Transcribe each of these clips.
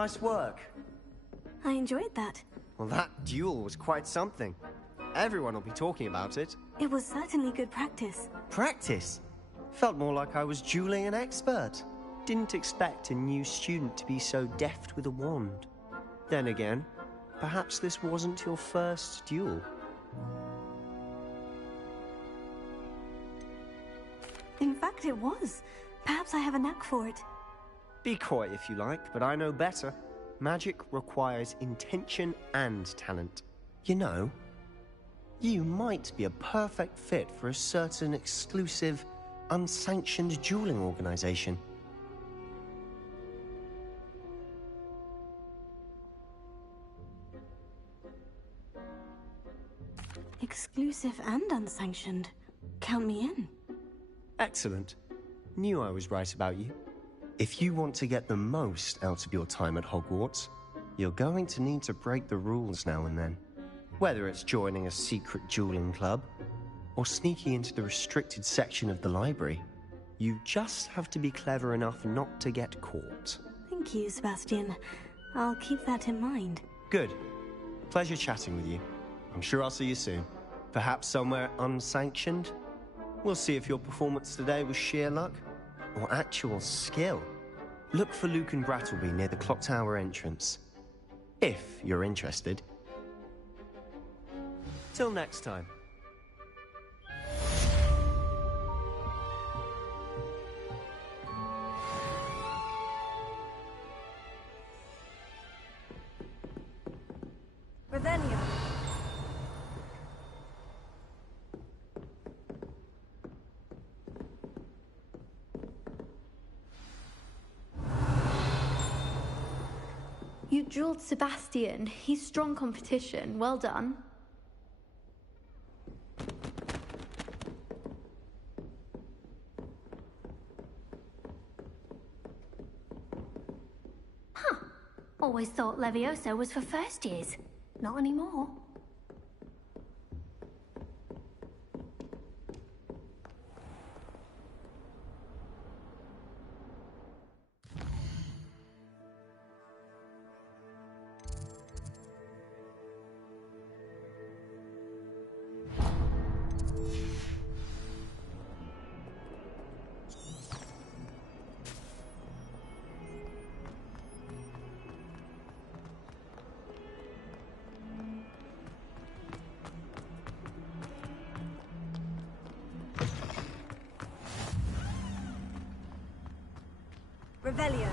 Nice work. I enjoyed that. Well, that duel was quite something. Everyone will be talking about it. It was certainly good practice. Practice? Felt more like I was dueling an expert. Didn't expect a new student to be so deft with a wand. Then again, perhaps this wasn't your first duel. In fact, it was. Perhaps I have a knack for it. Be coy if you like, but I know better. Magic requires intention and talent. You know, you might be a perfect fit for a certain exclusive, unsanctioned dueling organization. Exclusive and unsanctioned. Count me in. Excellent. Knew I was right about you. If you want to get the most out of your time at Hogwarts, you're going to need to break the rules now and then. Whether it's joining a secret dueling club, or sneaking into the restricted section of the library, you just have to be clever enough not to get caught. Thank you, Sebastian. I'll keep that in mind. Good. Pleasure chatting with you. I'm sure I'll see you soon. Perhaps somewhere unsanctioned? We'll see if your performance today was sheer luck or actual skill. Look for Luke and Brattleby near the clock tower entrance. If you're interested. Till next time. Revelio. You dueled Sebastian. He's strong competition. Well done. Huh. Always thought Levioso was for first years. Not anymore. Revelio.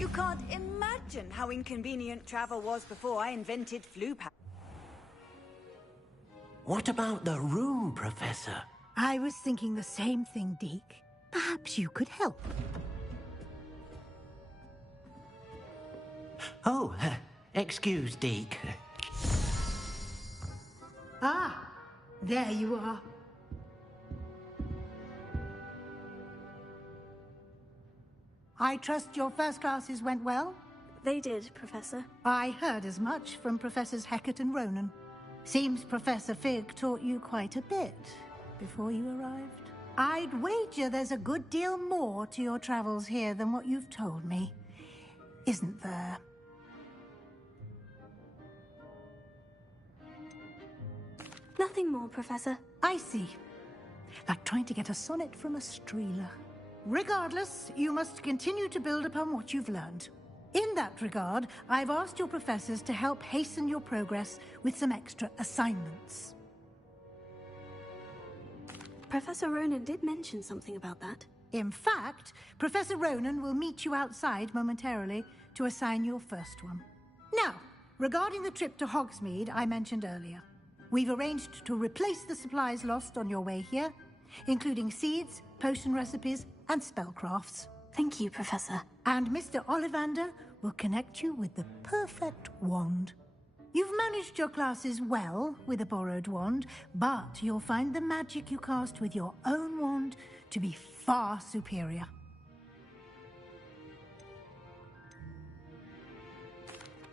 You can't imagine how inconvenient travel was before I invented flu pa- What about the room, Professor? I was thinking the same thing, Deke. Perhaps you could help. Oh, excuse, Deke. Ah, there you are. I trust your first classes went well? They did, Professor. I heard as much from Professors Hecat and Ronan. Seems Professor Fig taught you quite a bit before you arrived. I'd wager there's a good deal more to your travels here than what you've told me. Isn't there? Nothing more, Professor. I see. Like trying to get a sonnet from a streeler. Regardless, you must continue to build upon what you've learned. In that regard, I've asked your professors to help hasten your progress with some extra assignments. Professor Ronan did mention something about that. In fact, Professor Ronan will meet you outside momentarily to assign your first one. Now, regarding the trip to Hogsmeade I mentioned earlier, we've arranged to replace the supplies lost on your way here, including seeds, potion recipes, and spellcrafts. Thank you, Professor. And Mr. Ollivander will connect you with the perfect wand. You've managed your classes well with a borrowed wand, but you'll find the magic you cast with your own wand to be far superior.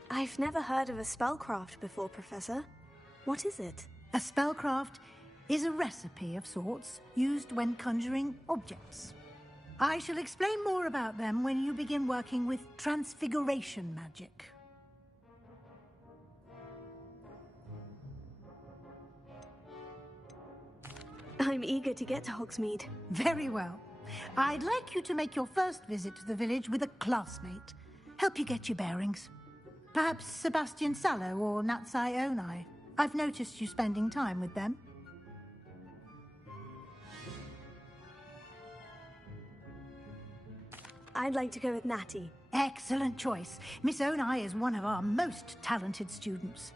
I've never heard of a spellcraft before, Professor. What is it? A spellcraft is a recipe of sorts used when conjuring objects. I shall explain more about them when you begin working with transfiguration magic. I'm eager to get to Hogsmeade. Very well. I'd like you to make your first visit to the village with a classmate. Help you get your bearings. Perhaps Sebastian Sallow or Natsai Onai. I've noticed you spending time with them. I'd like to go with Natty. Excellent choice. Miss Onai is one of our most talented students.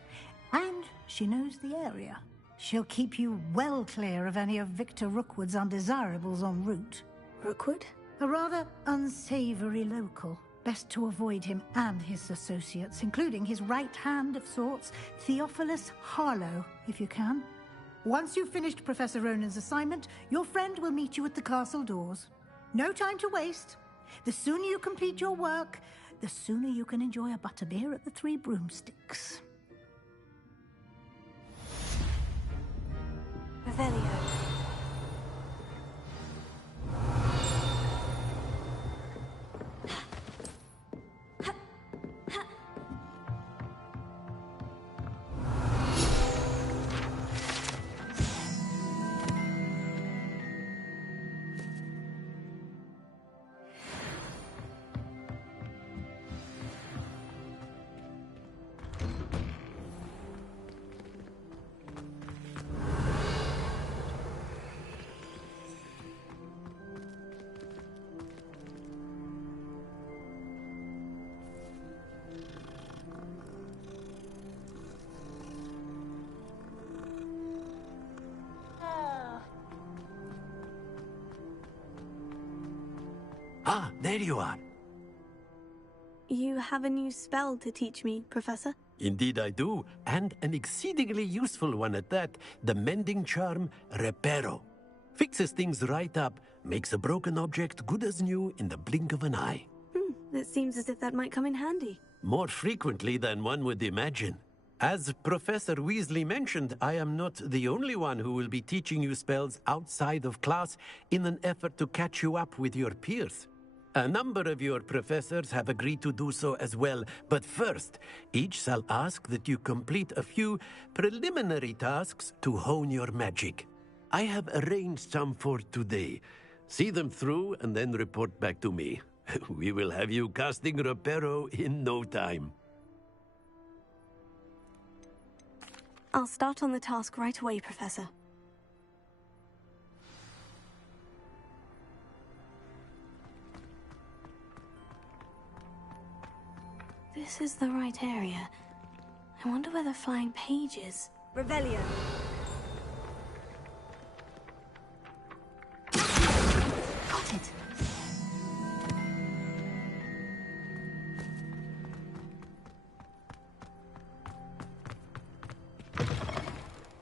And she knows the area. She'll keep you well clear of any of Victor Rookwood's undesirables en route. Rookwood? A rather unsavory local. Best to avoid him and his associates, including his right hand of sorts, Theophilus Harlow, if you can. Once you've finished Professor Ronan's assignment, your friend will meet you at the castle doors. No time to waste. The sooner you complete your work, the sooner you can enjoy a butterbeer at the Three Broomsticks. Revelio. Ah, there you are. You have a new spell to teach me, Professor? Indeed I do, and an exceedingly useful one at that. The mending charm, Reparo. Fixes things right up, makes a broken object good as new in the blink of an eye. It seems as if that might come in handy. More frequently than one would imagine. As Professor Weasley mentioned, I am not the only one who will be teaching you spells outside of class in an effort to catch you up with your peers. A number of your professors have agreed to do so as well, but first, each shall ask that you complete a few preliminary tasks to hone your magic. I have arranged some for today. See them through and then report back to me. We will have you casting Reparo in no time. I'll start on the task right away, Professor. This is the right area. I wonder where the flying page is. Revelio. Got it.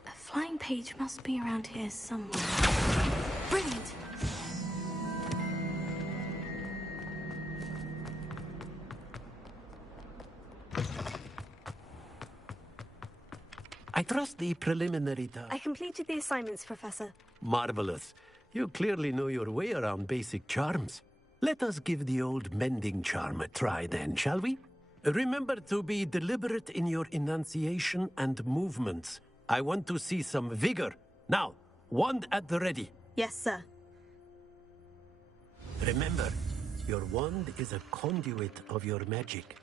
A flying page must be around here somewhere. Brilliant! I trust the preliminary task. I completed the assignments, Professor. Marvelous. You clearly know your way around basic charms. Let us give the old mending charm a try then, shall we? Remember to be deliberate in your enunciation and movements. I want to see some vigor. Now, wand at the ready. Yes, sir. Remember, your wand is a conduit of your magic.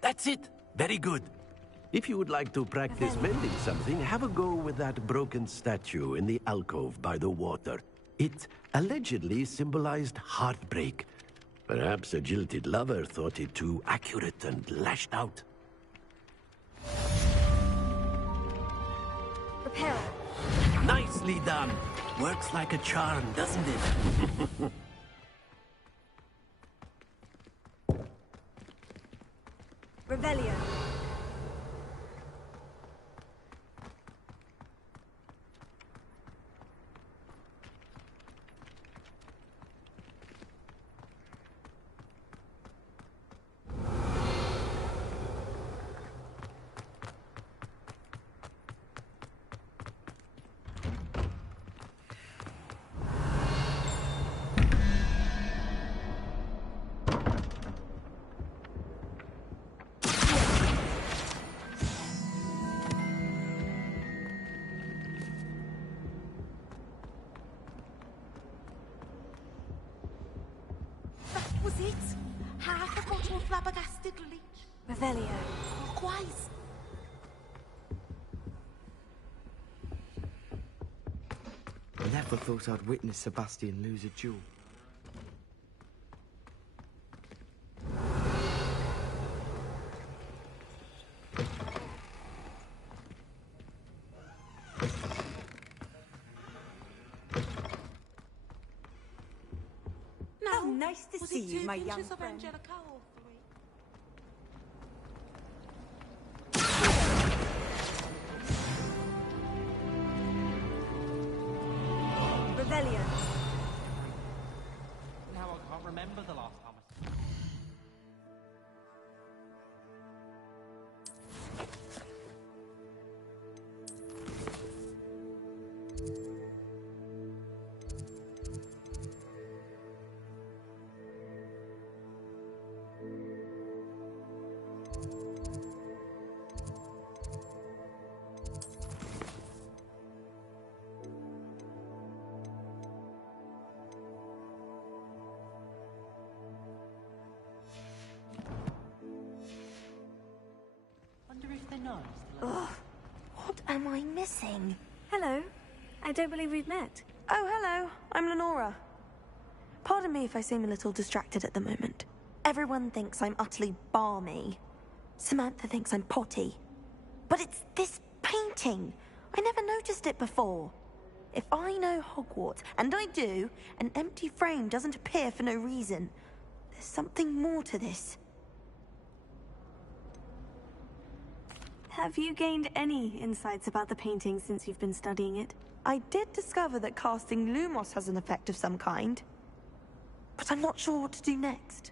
That's it. Very good. If you would like to practice mending something, have a go with that broken statue in the alcove by the water. It allegedly symbolized heartbreak. Perhaps a jilted lover thought it too accurate and lashed out. Prepare. Nicely done. Works like a charm, doesn't it? Revelio. Was it? Half a bottle of flabbergasted leech. Revelio. Clockwise. Never thought I'd witness Sebastian lose a duel. How nice to Was see it you, two my young pinches of friend. Angelica or Revelio. Now I can't remember the last time I... Wonder if they're nice. Ugh. What am I missing? Hello. I don't believe we've met. Oh, hello. I'm Lenora. Pardon me if I seem a little distracted at the moment. Everyone thinks I'm utterly balmy. Samantha thinks I'm potty. But it's this painting. I never noticed it before. If I know Hogwarts, and I do, an empty frame doesn't appear for no reason. There's something more to this. Have you gained any insights about the painting since you've been studying it? I did discover that casting Lumos has an effect of some kind. But I'm not sure what to do next.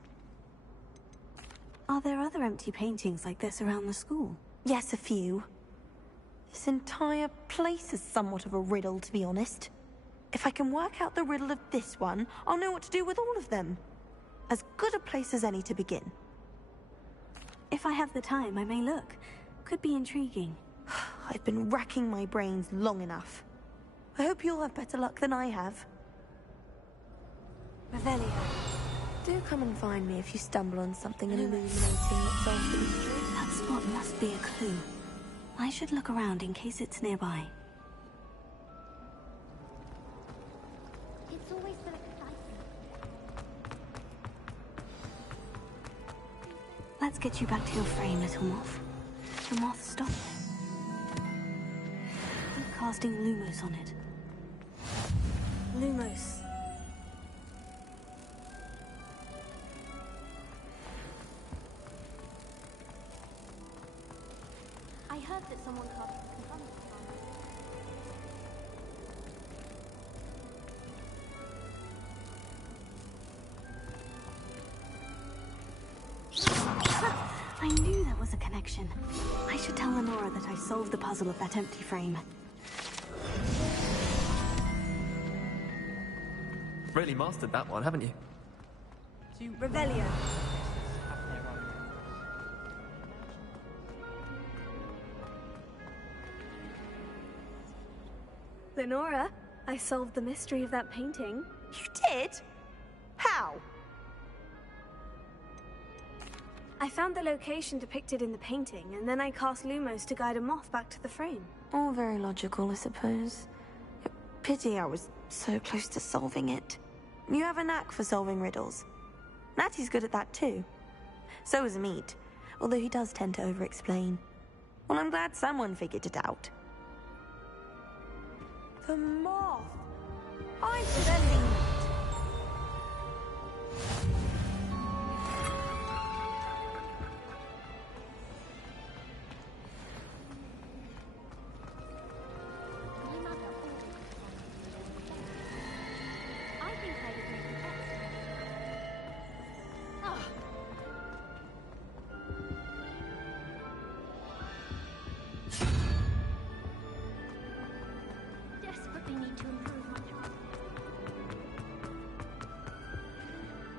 Are there other empty paintings like this around the school? Yes, a few. This entire place is somewhat of a riddle, to be honest. If I can work out the riddle of this one, I'll know what to do with all of them. As good a place as any to begin. If I have the time, I may look. Could be intriguing. I've been racking my brains long enough. I hope you'll have better luck than I have. Revelio. Do come and find me if you stumble on something illuminating that solves the mystery. That spot must be a clue. I should look around in case it's nearby. It's always so exciting. Let's get you back to your frame, little moth. The moth stopped. Keep casting Lumos on it. Lumos. I heard that someone cast the components I knew there was a connection. I should tell Lenora that I solved the puzzle of that empty frame. Really mastered that one, haven't you? Revelio. Lenora, I solved the mystery of that painting. You did? How? I found the location depicted in the painting, and then I cast Lumos to guide him off back to the frame. All very logical, I suppose. Pity I was so close to solving it. You have a knack for solving riddles. Natty's good at that too. So is Meat, although he does tend to over-explain. Well, I'm glad someone figured it out. The moth! I'm Revelio.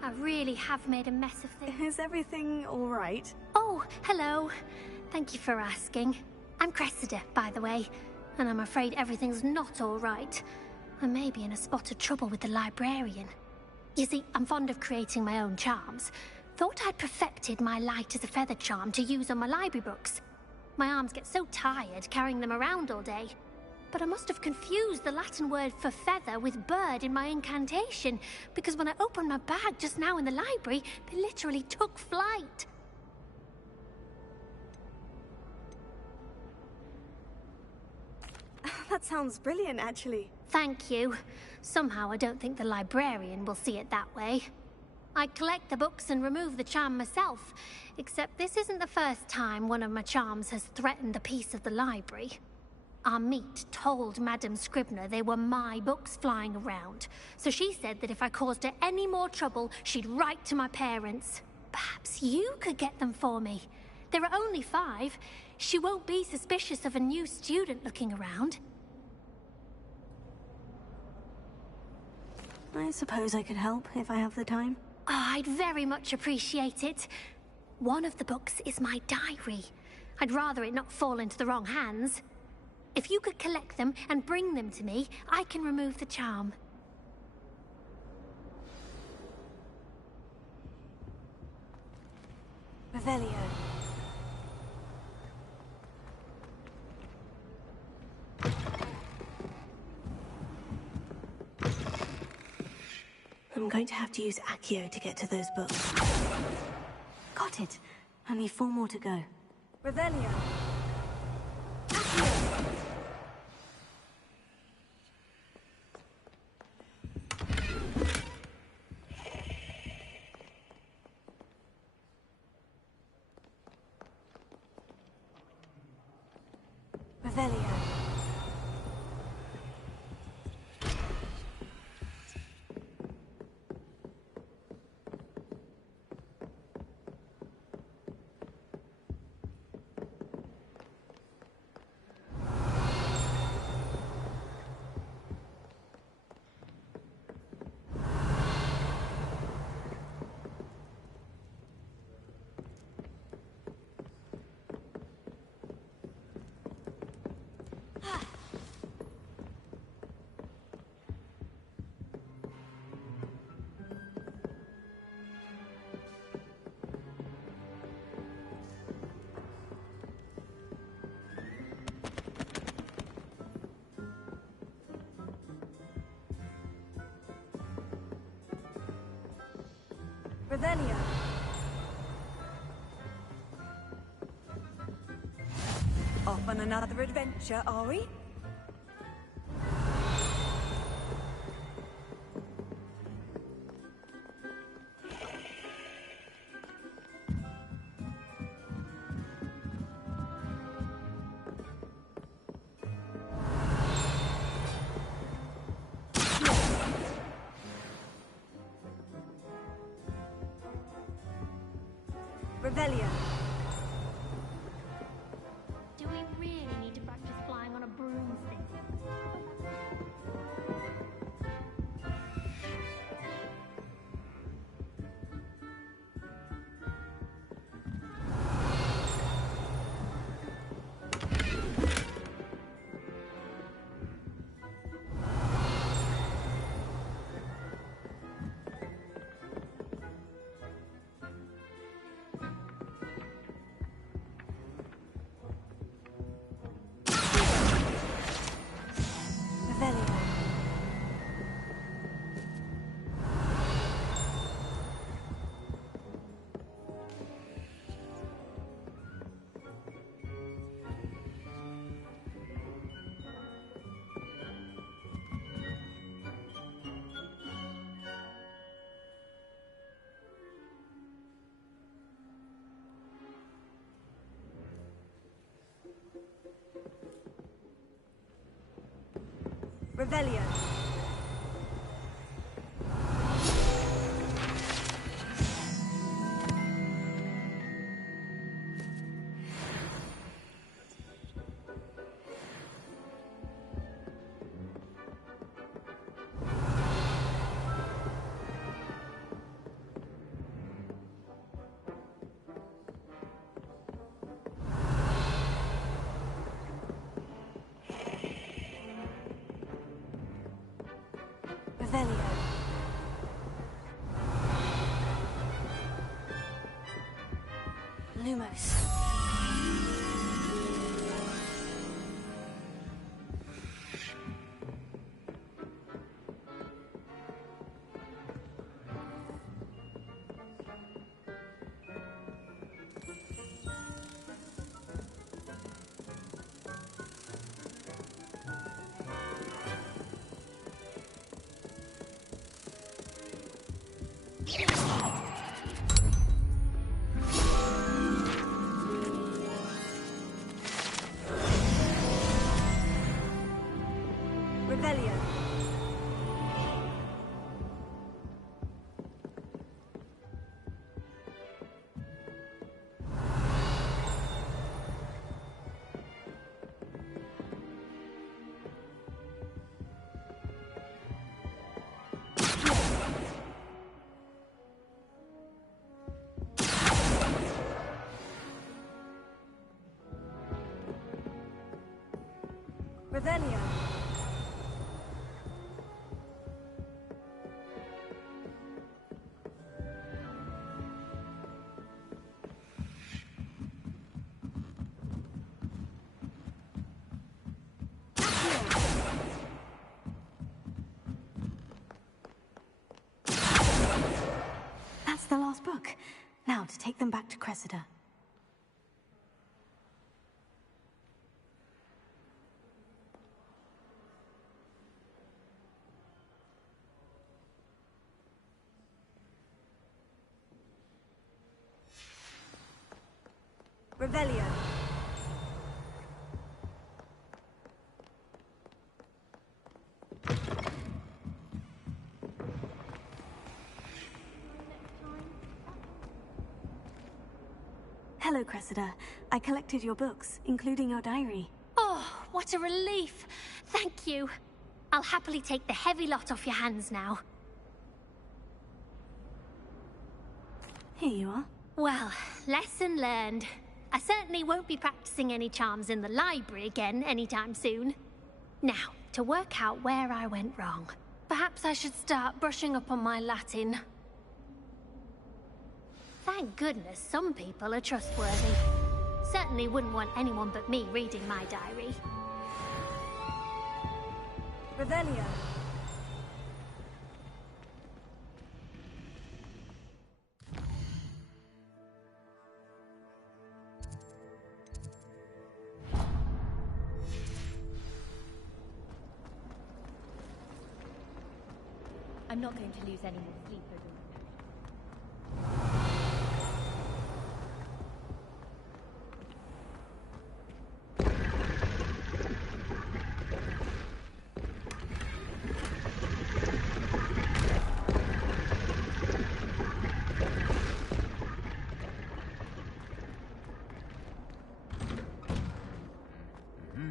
I really have made a mess of things. Is everything all right? Oh, hello. Thank you for asking. I'm Cressida, by the way, and I'm afraid everything's not all right. I may be in a spot of trouble with the librarian. You see, I'm fond of creating my own charms. Thought I'd perfected my light as a feather charm to use on my library books. My arms get so tired carrying them around all day. But I must have confused the Latin word for feather with bird in my incantation, because when I opened my bag just now in the library, they literally took flight. That sounds brilliant, actually. Thank you. Somehow I don't think the librarian will see it that way. I collect the books and remove the charm myself, except this isn't the first time one of my charms has threatened the peace of the library. Our Meat told Madame Scribner they were my books flying around, so she said that if I caused her any more trouble, she'd write to my parents. Perhaps you could get them for me. There are only 5. She won't be suspicious of a new student looking around. I suppose I could help if I have the time. Oh, I'd very much appreciate it. One of the books is my diary. I'd rather it not fall into the wrong hands. If you could collect them and bring them to me, I can remove the charm. Revelio. I'm going to have to use Accio to get to those books. Got it. Only 4 more to go. Revelio. Revelio. Revelio. Off on another adventure, are we? Revelio. Do we really need to practice flying on a broomstick? Revelio. Revelio. Lumos. Revelio. Revelio. That's the last book. Now to take them back to Cressida. Revelio. Hello, Cressida. I collected your books, including your diary. Oh, what a relief. Thank you. I'll happily take the heavy lot off your hands now. Here you are. Well, lesson learned. I certainly won't be practicing any charms in the library again anytime soon. Now, to work out where I went wrong. Perhaps I should start brushing up on my Latin. Thank goodness some people are trustworthy. Certainly wouldn't want anyone but me reading my diary. Revelio. I'm not going to lose any more sleep over it.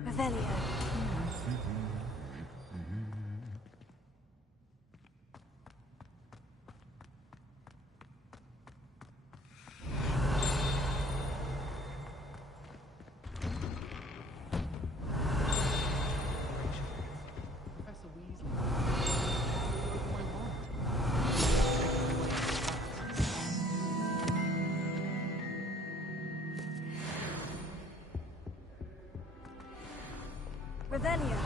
Revelio. Professor Weasley. What do I want? Revelio.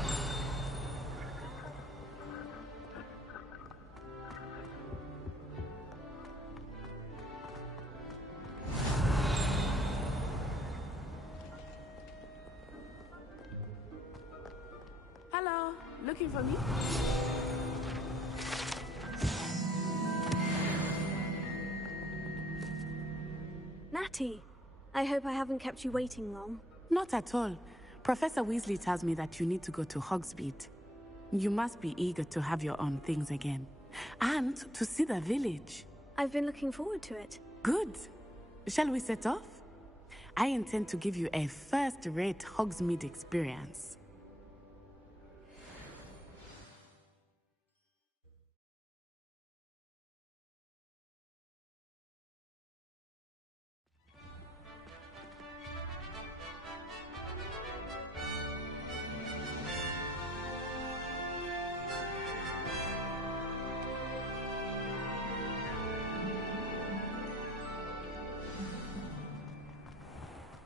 Hello, looking for me? Natty, I hope I haven't kept you waiting long. Not at all. Professor Weasley tells me that you need to go to Hogsmeade. You must be eager to have your own things again. And to see the village. I've been looking forward to it. Good. Shall we set off? I intend to give you a first-rate Hogsmeade experience.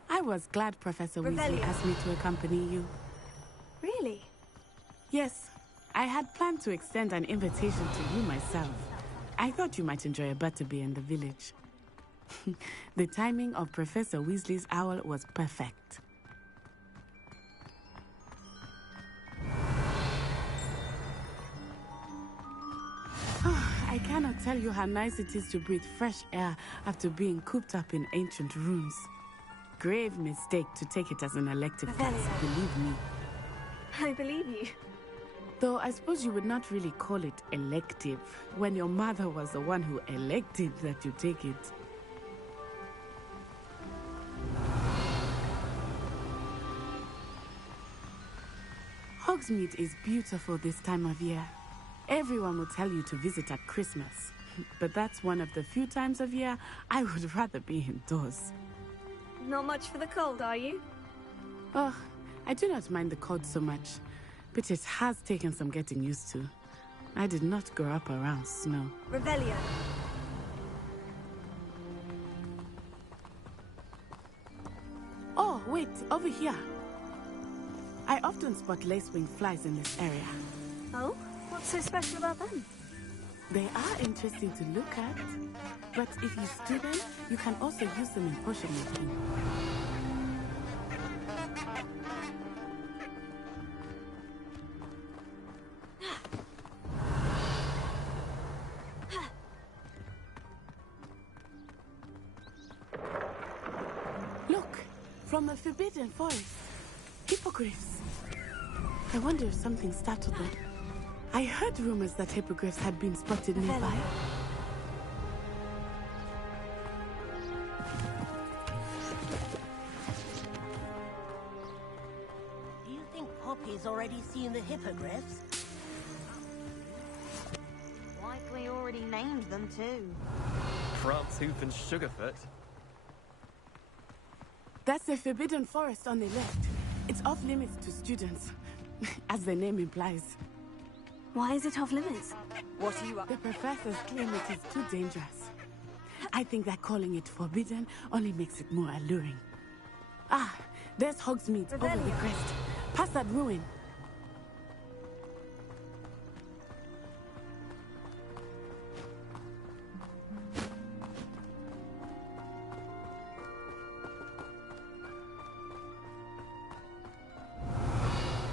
I was glad Professor Weasley asked me to accompany you. Really? Yes, I had planned to extend an invitation to you myself. I thought you might enjoy a butterbeer in the village. The timing of Professor Weasley's owl was perfect. I cannot tell you how nice it is to breathe fresh air after being cooped up in ancient rooms. Grave mistake to take it as an elective class, believe me. I believe you. Though I suppose you would not really call it elective when your mother was the one who elected that you take it. Hogsmeade is beautiful this time of year. Everyone will tell you to visit at Christmas. But that's one of the few times of year I would rather be indoors. Not much for the cold, are you? Oh, I do not mind the cold so much, but it has taken some getting used to. I did not grow up around snow. Revelio. Oh, wait, over here. I often spot lacewing flies in this area. Oh? What's so special about them? They are interesting to look at, but if you stew them, you can also use them in potion making. Look, from the Forbidden Forest. Hippogriffs. I wonder if something startled them. I heard rumors that hippogriffs had been spotted nearby. Do you think Poppy's already seen the hippogriffs? Likely already named them too. France Hoof and Sugarfoot. That's the Forbidden Forest on the left. It's off limits to students, as the name implies. Why is it off limits? What are you up? The professors claim it is too dangerous. I think that calling it forbidden only makes it more alluring. Ah, there's Hogsmeade over the crest. Past that ruin.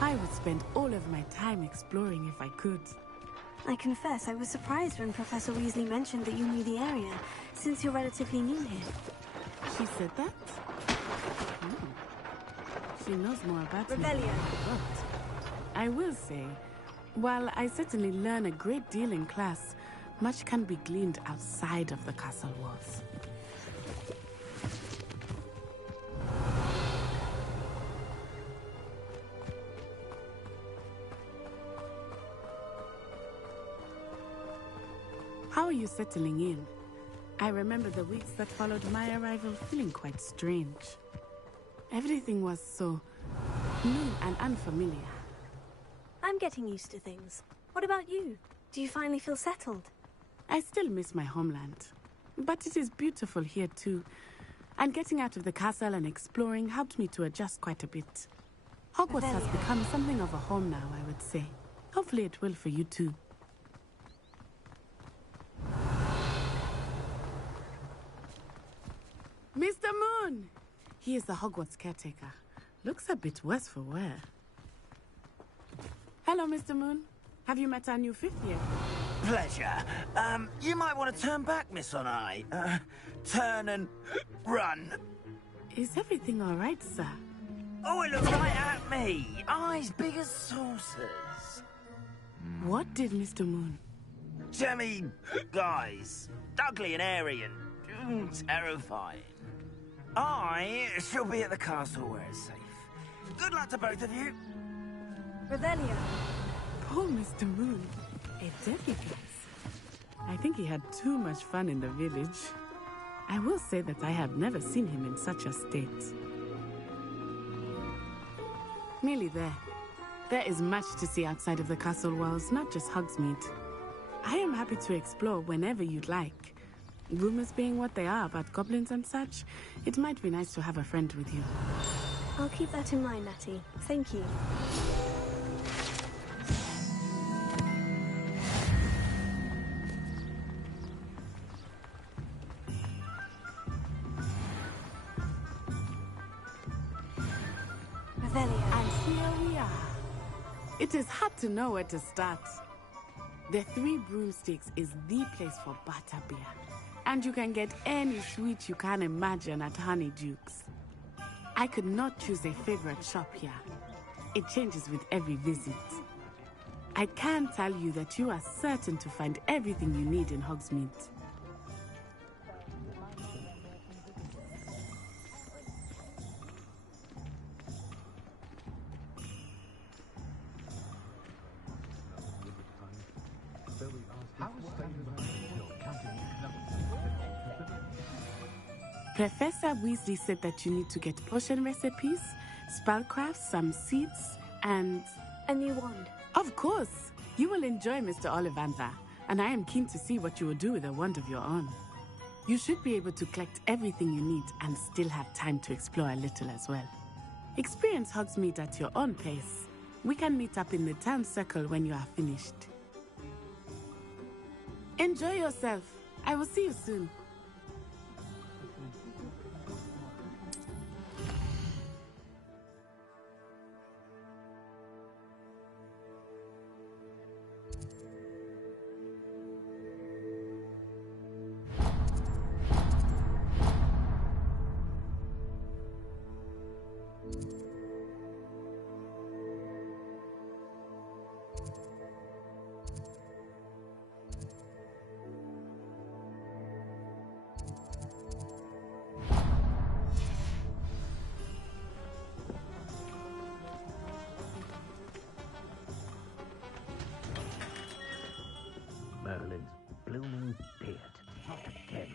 I would spend all of my time exploring if I could. I confess, I was surprised when Professor Weasley mentioned that you knew the area, since you're relatively new here. She said that? She knows more about me than I thought. I will say, while I certainly learn a great deal in class, much can be gleaned outside of the castle walls. How are you settling in? I remember the weeks that followed my arrival feeling quite strange. Everything was so new and unfamiliar. I'm getting used to things. What about you? Do you finally feel settled? I still miss my homeland, but it is beautiful here too. And getting out of the castle and exploring helped me to adjust quite a bit. Hogwarts has become something of a home now, I would say. Hopefully it will for you too. Mr. Moon! He is the Hogwarts caretaker. Looks a bit worse for wear. Hello, Mr. Moon. Have you met our new fifth year? Pleasure. You might want to turn back, Miss Onai. Turn and run. Is everything all right, sir? Oh, it looks right at me. Eyes big as saucers. What did Mr. Moon? Jemmy, guys, ugly and airy and terrifying. I shall be at the castle where it's safe. Good luck to both of you. Revelio. Poor Mr. Moon. A delicate. I think he had too much fun in the village. I will say that I have never seen him in such a state. Nearly there. There is much to see outside of the castle walls, not just Hogsmeade. I am happy to explore whenever you'd like. Rumors being what they are about goblins and such, it might be nice to have a friend with you. I'll keep that in mind, Natty. Thank you. And here we are. It is hard to know where to start. The Three Broomsticks is the place for butterbeer. And you can get any sweet you can imagine at Honeydukes. I could not choose a favorite shop here. It changes with every visit. I can tell you that you are certain to find everything you need in Hogsmeade. Professor Weasley said that you need to get potion recipes, spellcrafts, some seeds, and... a new wand. Of course! You will enjoy Mr. Ollivander, and I am keen to see what you will do with a wand of your own. You should be able to collect everything you need and still have time to explore a little as well. Experience Hogsmeade at your own pace. We can meet up in the town circle when you are finished. Enjoy yourself. I will see you soon. Merlin's blooming beard. Not again.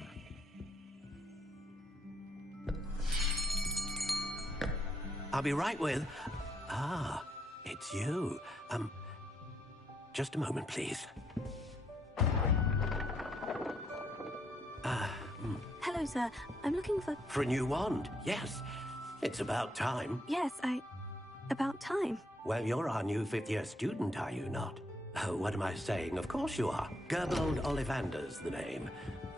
I'll be right with... Ah, it's you. Just a moment, please. Hello, sir. I'm looking for... For a new wand, yes. It's about time. Yes, about time. Well, you're our new fifth-year student, are you not? Oh, what am I saying? Of course you are. Gerbold Ollivander's the name.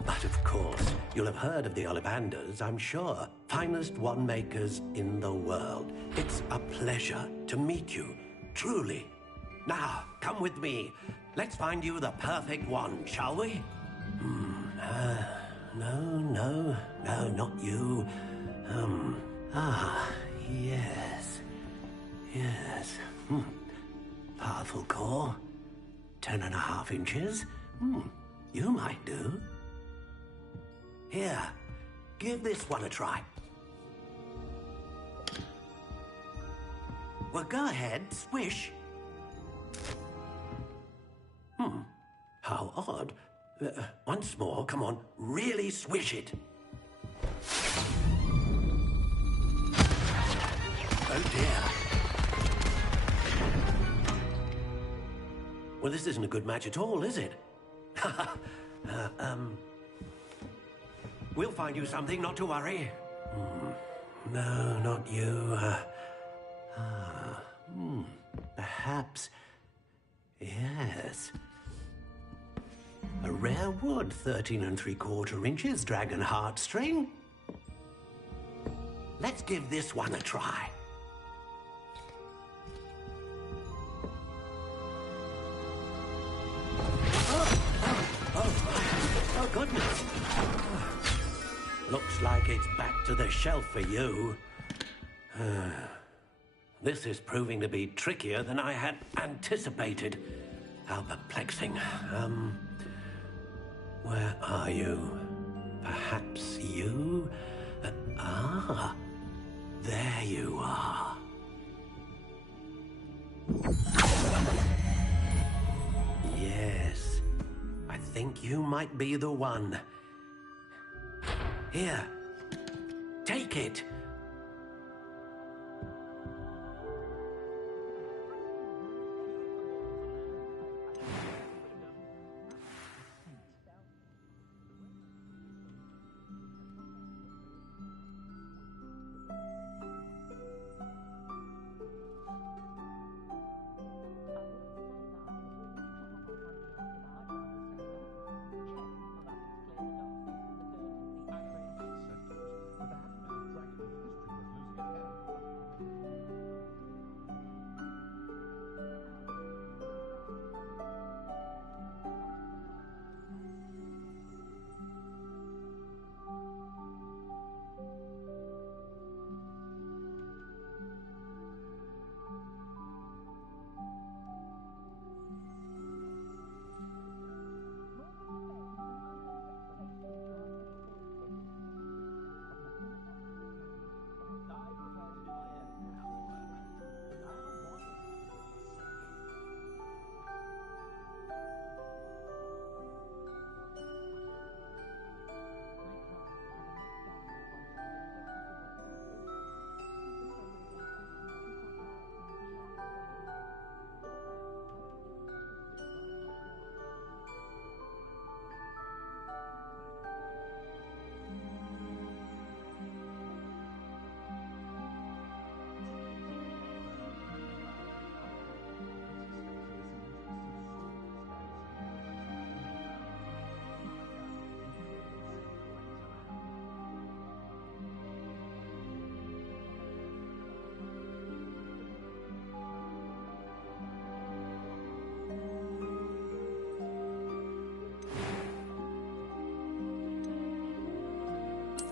But of course, you'll have heard of the Ollivanders, I'm sure. Finest wand makers in the world. It's a pleasure to meet you, truly. Now, come with me. Let's find you the perfect wand, shall we? No, not you. Yes. Powerful core. 10.5 inches. You might do. Here, give this one a try. Well, go ahead, swish. How odd. Once more, come on, really swish it. Oh dear. Well, this isn't a good match at all, is it? We'll find you something, not to worry. No, not you. Perhaps... Yes. A rare wood, 13 3/4 inches, dragon heartstring. Let's give this one a try. Oh, goodness. Looks like it's back to the shelf for you. This is proving to be trickier than I had anticipated. How perplexing. Where are you? Perhaps you? There you are. Yes, I think you might be the one. Here, take it.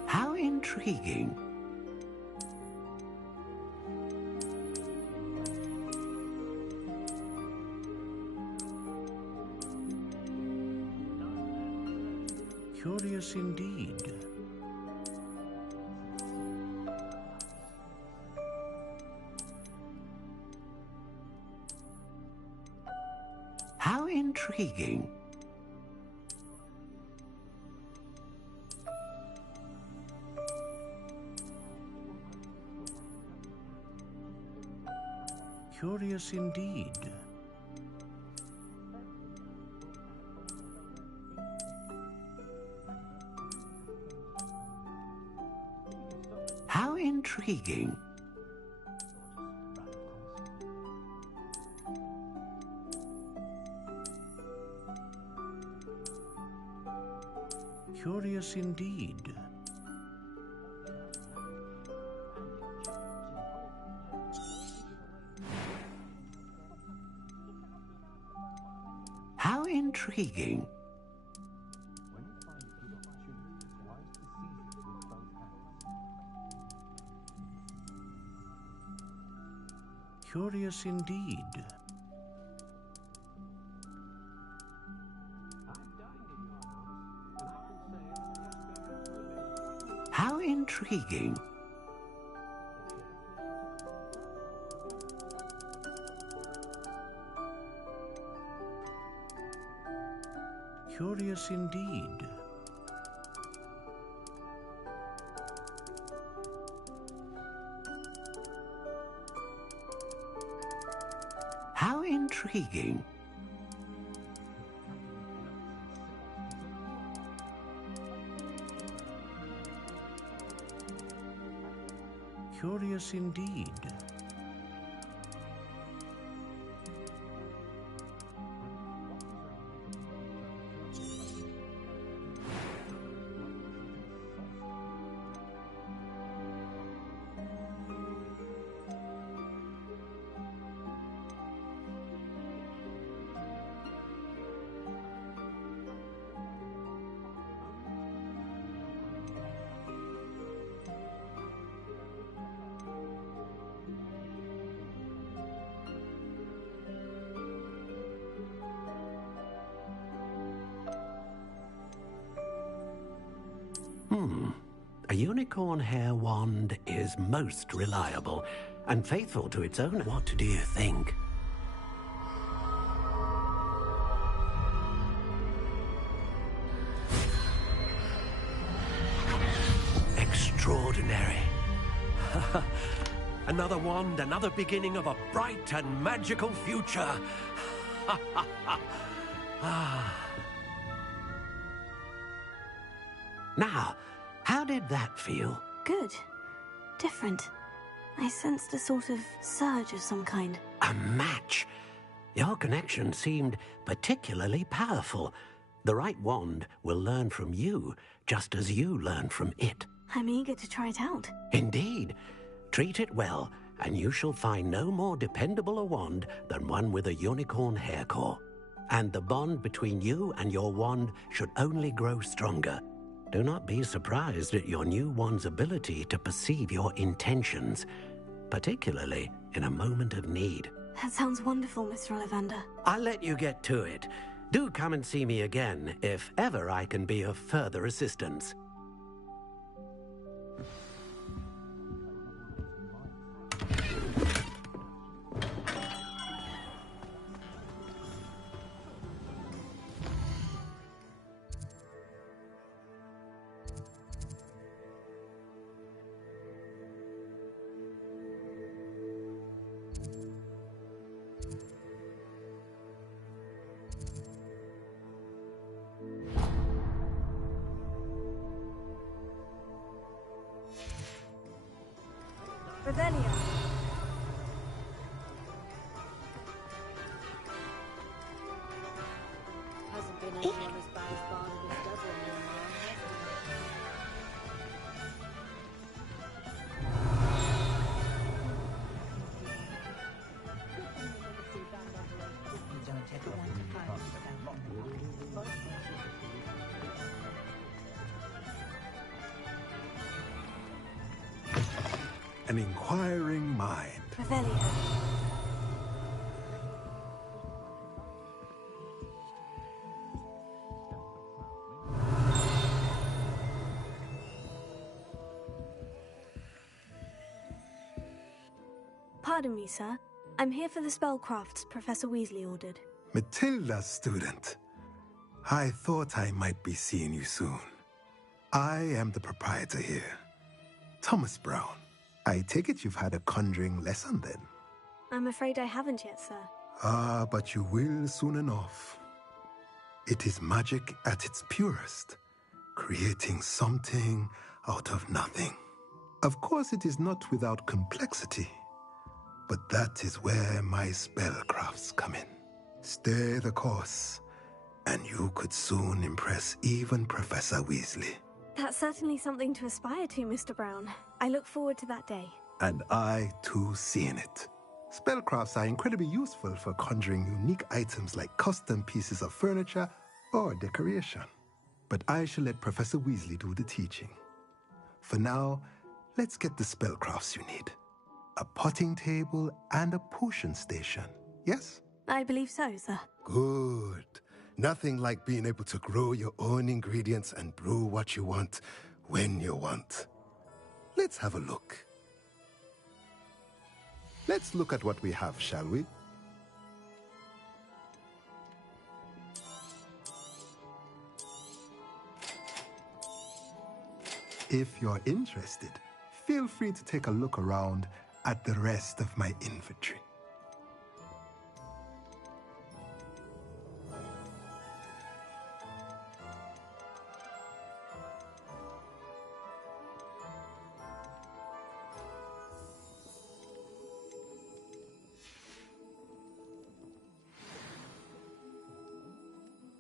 How intriguing. Curious indeed. How intriguing. Curious indeed. How intriguing. Curious indeed. How intriguing. Curious indeed. How intriguing. Curious indeed. How intriguing. Curious indeed. A unicorn hair wand is most reliable and faithful to its owner. What do you think? Extraordinary. Another wand, another beginning of a bright and magical future. Now, how did that feel? Good. Different. I sensed a sort of surge of some kind. A match. Your connection seemed particularly powerful. The right wand will learn from you, just as you learn from it. I'm eager to try it out. Indeed. Treat it well, and you shall find no more dependable a wand than one with a unicorn hair core. And the bond between you and your wand should only grow stronger. Do not be surprised at your new wand's ability to perceive your intentions, particularly in a moment of need. That sounds wonderful, Mr. Ollivander. I'll let you get to it. Do come and see me again if ever I can be of further assistance. Revelio. Hasn't been anyone as bad as Barnabas Devil anymore, An inquiring mind. Revelio. Pardon me, sir. I'm here for the spellcrafts Professor Weasley ordered. Matilda's student. I thought I might be seeing you soon. I am the proprietor here, Thomas Brown. I take it you've had a conjuring lesson then? I'm afraid I haven't yet, sir. Ah, but you will soon enough. It is magic at its purest, creating something out of nothing. Of course, it is not without complexity, but that is where my spellcrafts come in. Stay the course, and you could soon impress even Professor Weasley. That's certainly something to aspire to, Mr. Brown. I look forward to that day. And I, too, seeing it. Spellcrafts are incredibly useful for conjuring unique items like custom pieces of furniture or decoration. But I shall let Professor Weasley do the teaching. For now, let's get the spellcrafts you need. A potting table and a potion station, yes? I believe so, sir. Good. Nothing like being able to grow your own ingredients and brew what you want when you want. Let's have a look. Let's look at what we have, shall we? If you're interested, feel free to take a look around at the rest of my inventory.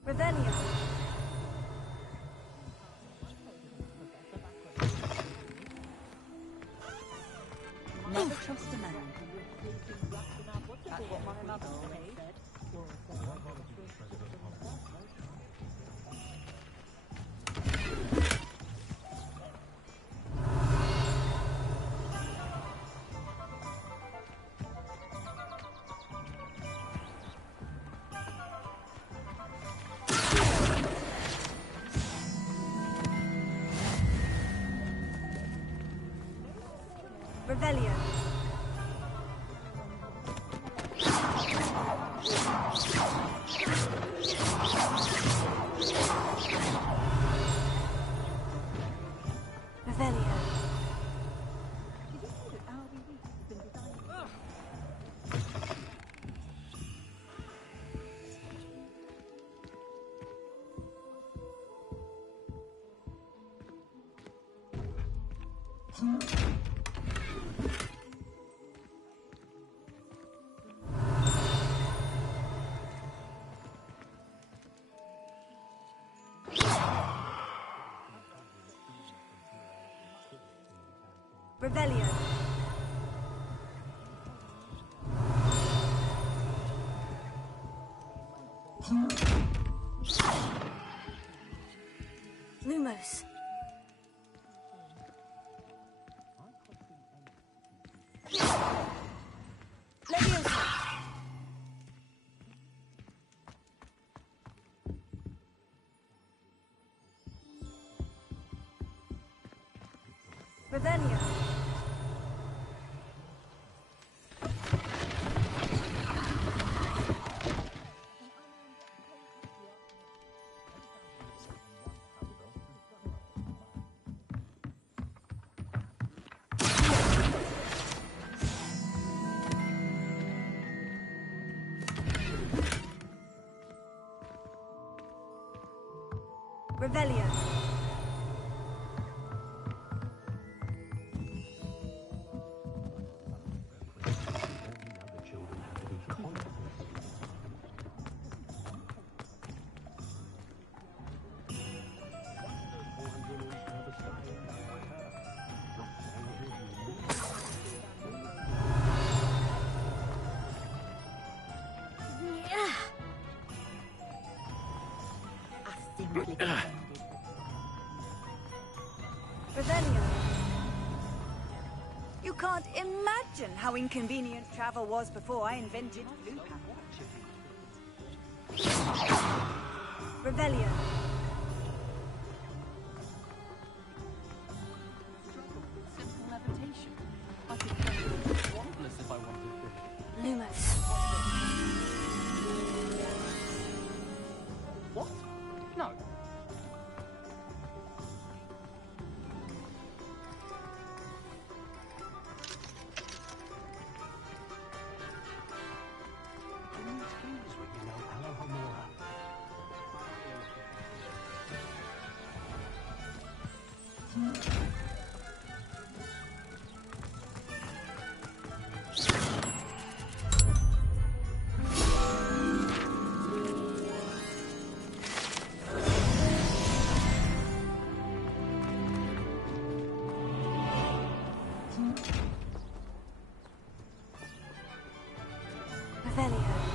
Revelio. Never trust a man. Revelio. Revelio. Revelio. Lumos. Leviosa. Revelio. Revelio. Revelio. You can't imagine how inconvenient travel was before I invented blue power. Revelio. Simple levitation. I could catch it wandless if I wanted to. Lumos. What? No. Revelio.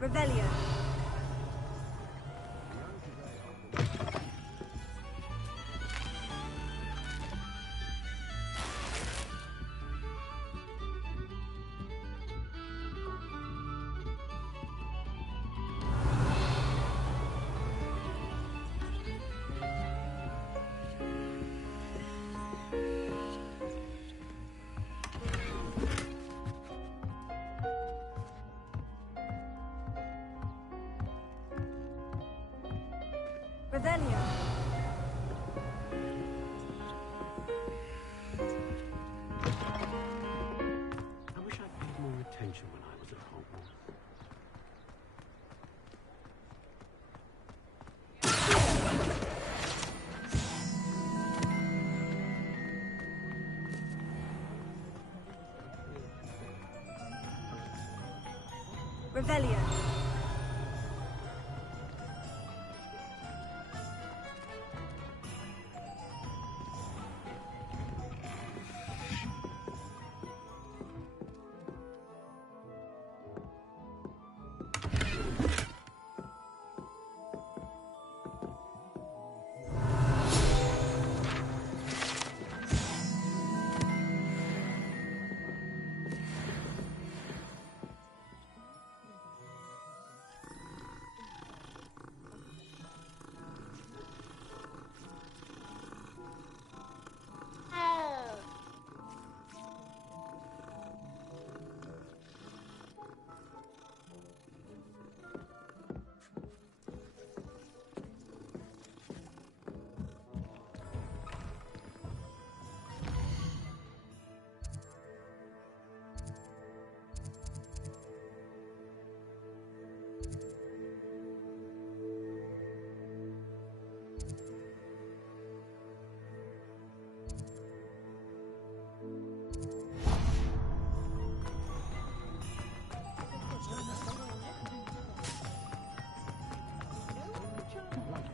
Revelio. Revelio.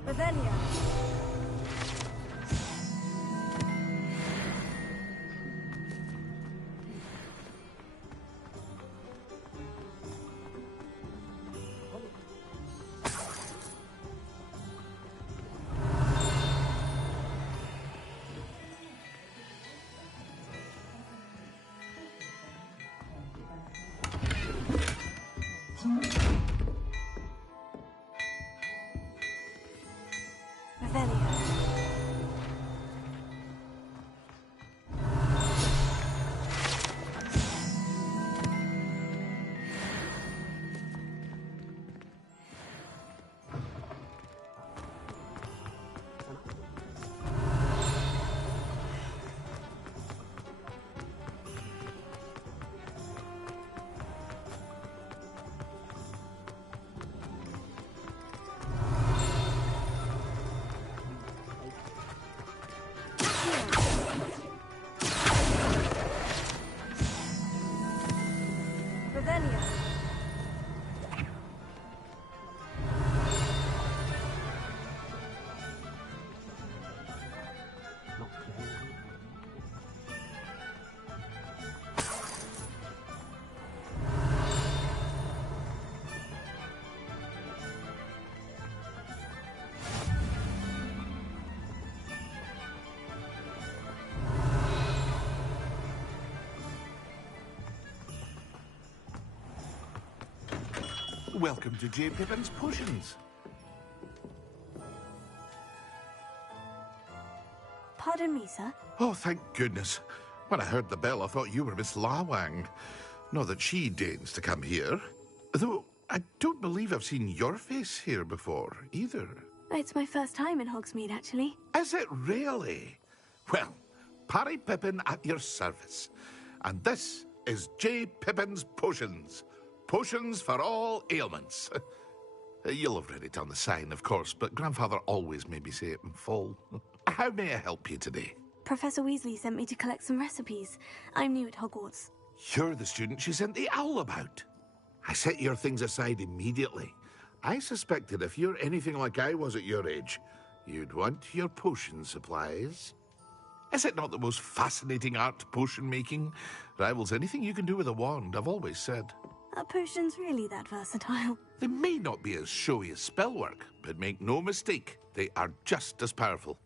Revelio. Welcome to J. Pippin's Potions. Pardon me, sir. Oh, thank goodness. When I heard the bell, I thought you were Miss Lawang. Not that she deigns to come here. Though, I don't believe I've seen your face here before, either. It's my first time in Hogsmeade, actually. Is it really? Well, Parry Pippin at your service. And this is J. Pippin's Potions. Potions for all ailments. You'll have read it on the sign, of course, but Grandfather always made me say it in full. How may I help you today? Professor Weasley sent me to collect some recipes. I'm new at Hogwarts. You're the student she sent the owl about. I set your things aside immediately. I suspected if you're anything like I was at your age, you'd want your potion supplies. Is it not the most fascinating art, potion making? Rivals anything you can do with a wand, I've always said. Are potions really that versatile? They may not be as showy as spellwork, but make no mistake, they are just as powerful.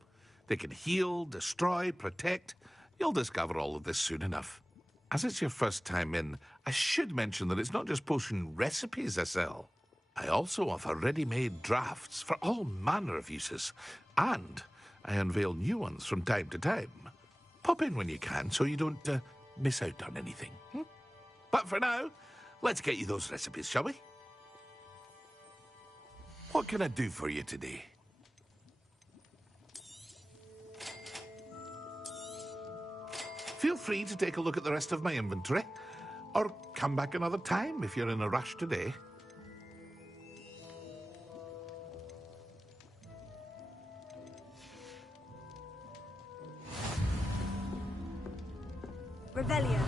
They can heal, destroy, protect. You'll discover all of this soon enough. As it's your first time in, I should mention that it's not just potion recipes I sell. I also offer ready-made drafts for all manner of uses, and I unveil new ones from time to time. Pop in when you can so you don't miss out on anything. But for now, let's get you those recipes, shall we? What can I do for you today? Feel free to take a look at the rest of my inventory, or come back another time if you're in a rush today. Revelio.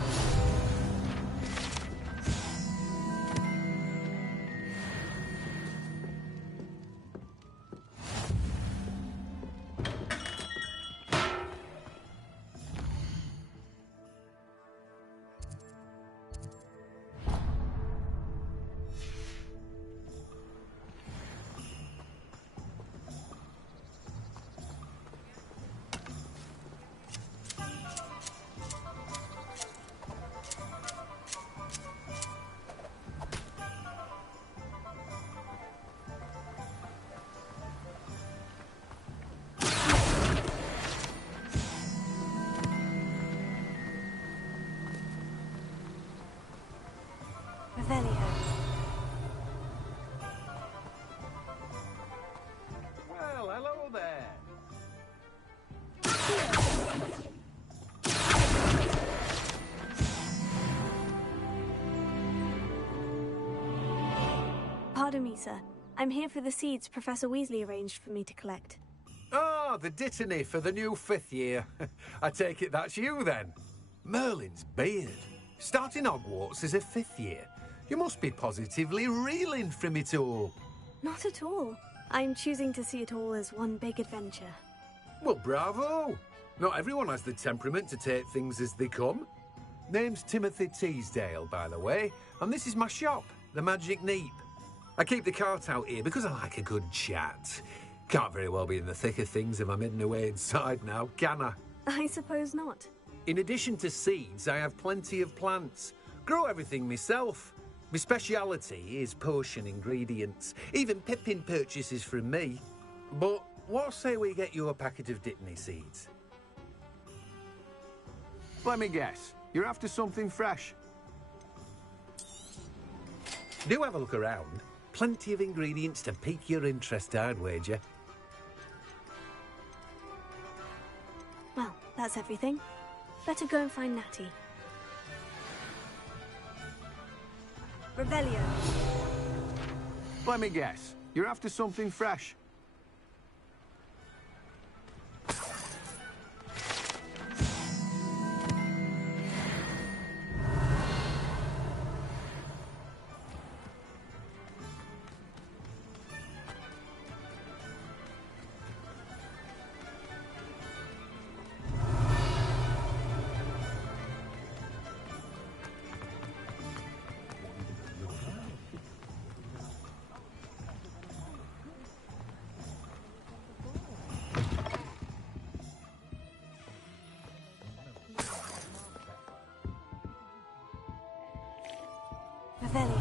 sir. I'm here for the seeds Professor Weasley arranged for me to collect. Oh, the dittany for the new 5th year. I take it that's you, then. Merlin's beard. Starting Hogwarts as a 5th year. You must be positively reeling from it all. Not at all. I'm choosing to see it all as one big adventure. Well, bravo. Not everyone has the temperament to take things as they come. Name's Timothy Teasdale, by the way, and this is my shop, the Magic Neep. I keep the cart out here because I like a good chat. Can't very well be in the thick of things if I'm hidden away inside now, can I? I suppose not. In addition to seeds, I have plenty of plants. Grow everything myself. My speciality is potion ingredients. Even Pippin purchases from me. But what say we get you a packet of Dittany seeds? Let me guess. You're after something fresh. Do have a look around. Plenty of ingredients to pique your interest, I'd wager. Well, that's everything. Better go and find Natty. Revelio. Let me guess. You're after something fresh. Revelio.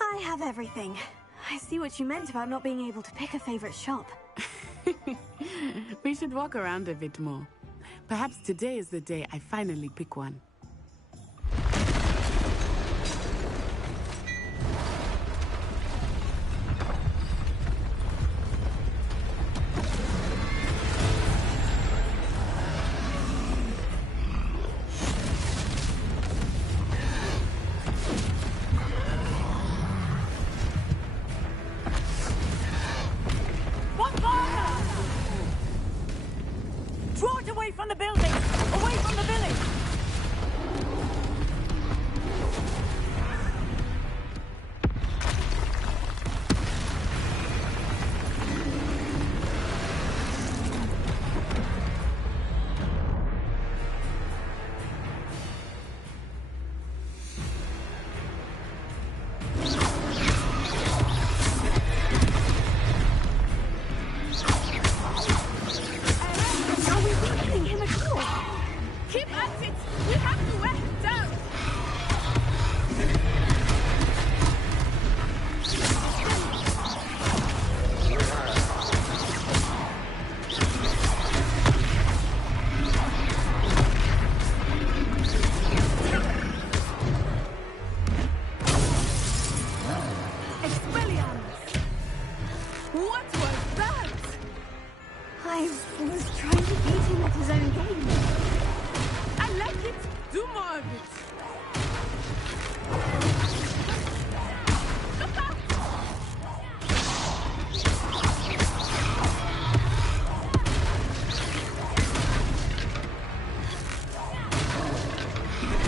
I have everything. I see what you meant about not being able to pick a favorite shop. We should walk around a bit more. Perhaps today is the day I finally pick one. Draw it away from the building! Away from the village! Keep at it! We have to wear him down! Expelliarmus! What was that? I was trying to beat him at his own game. I like it. Do more of it. Look out!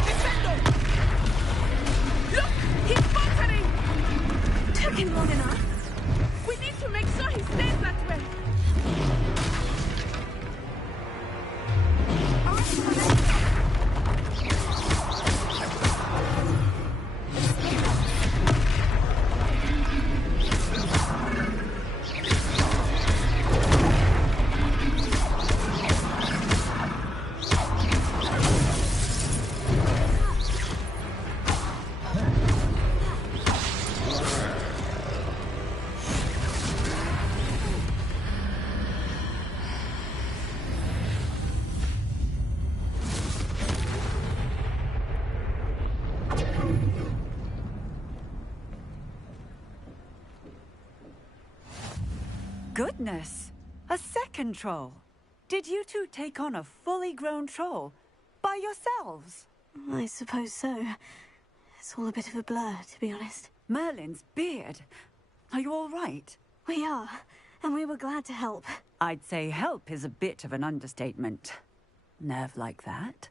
Defendo! Look! He's faltering! Took him long enough. We need to make sure he stays that way. goodness! A second troll. Did you two take on a fully grown troll by yourselves? I suppose so. It's all a bit of a blur, to be honest. Merlin's beard. Are you all right? We are, and we were glad to help. I'd say help is a bit of an understatement. Nerve like that.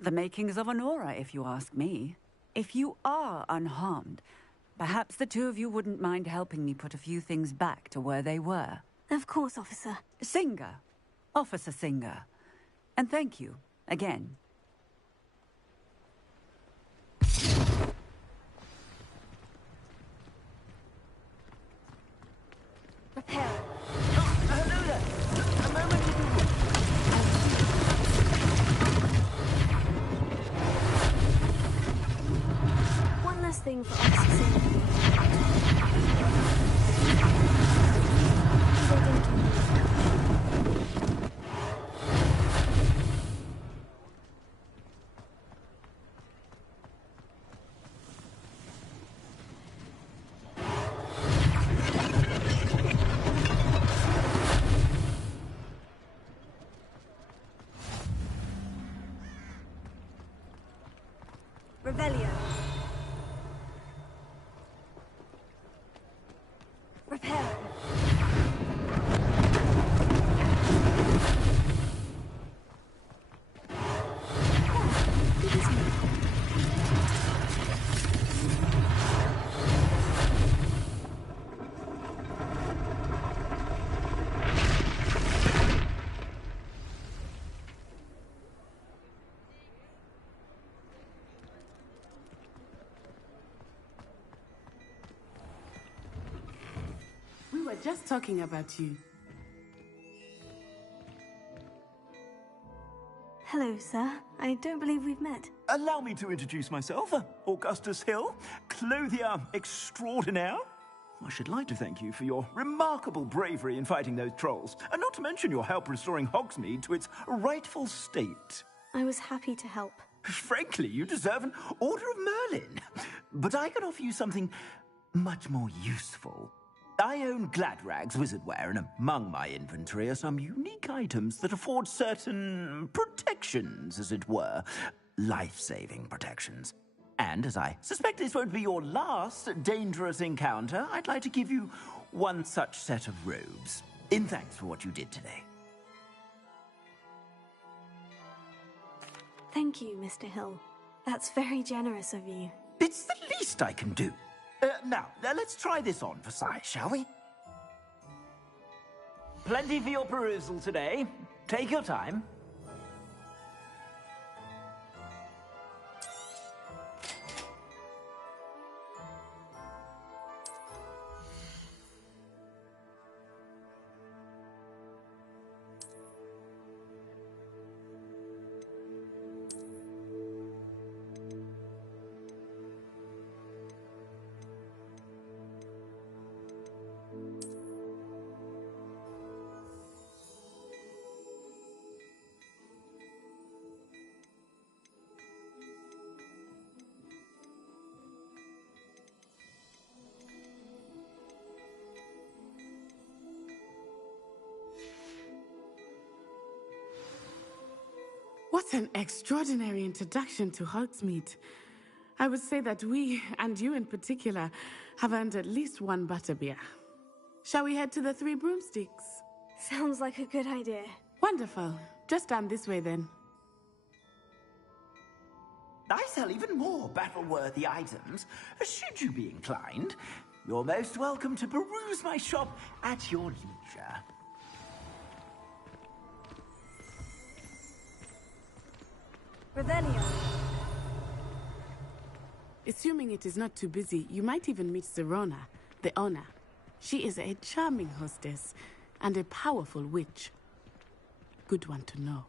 The makings of an aura, if you ask me. If you are unharmed, perhaps the two of you wouldn't mind helping me put a few things back to where they were. Of course, officer. Singer. Officer Singer. And thank you, again. Repair. Hello there. A moment to do. One last thing for Officer Singer. Revelio. Repair. We were just talking about you. Hello, sir. I don't believe we've met. Allow me to introduce myself. Augustus Hill, clothier extraordinaire. I should like to thank you for your remarkable bravery in fighting those trolls, and not to mention your help restoring Hogsmeade to its rightful state. I was happy to help. Frankly, you deserve an Order of Merlin. But I can offer you something much more useful. I own Gladrag's wizardware, and among my inventory are some unique items that afford certain protections, as it were. Life-saving protections. And as I suspect this won't be your last dangerous encounter, I'd like to give you one such set of robes, in thanks for what you did today. Thank you, Mr. Hill. That's very generous of you. It's the least I can do. Now, let's try this on for size, shall we? Plenty for your perusal today. Take your time. What an extraordinary introduction to Hogsmeade. I would say that we, and you in particular, have earned at least one butterbeer. Shall we head to the Three Broomsticks? Sounds like a good idea. Wonderful. Just down this way then. I sell even more battle-worthy items, should you be inclined. You're most welcome to peruse my shop at your leisure. Revelio. Assuming it is not too busy, you might even meet Serona, the owner. She is a charming hostess and a powerful witch. Good one to know.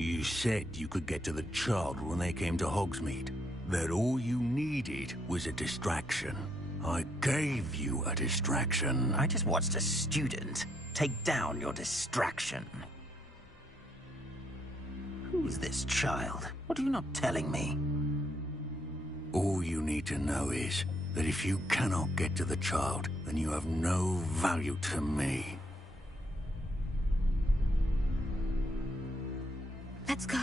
You said you could get to the child when they came to Hogsmeade. That all you needed was a distraction. I gave you a distraction. I just watched a student take down your distraction. Who's this child? What are you not telling me? All you need to know is that if you cannot get to the child, then you have no value to me. Let's go.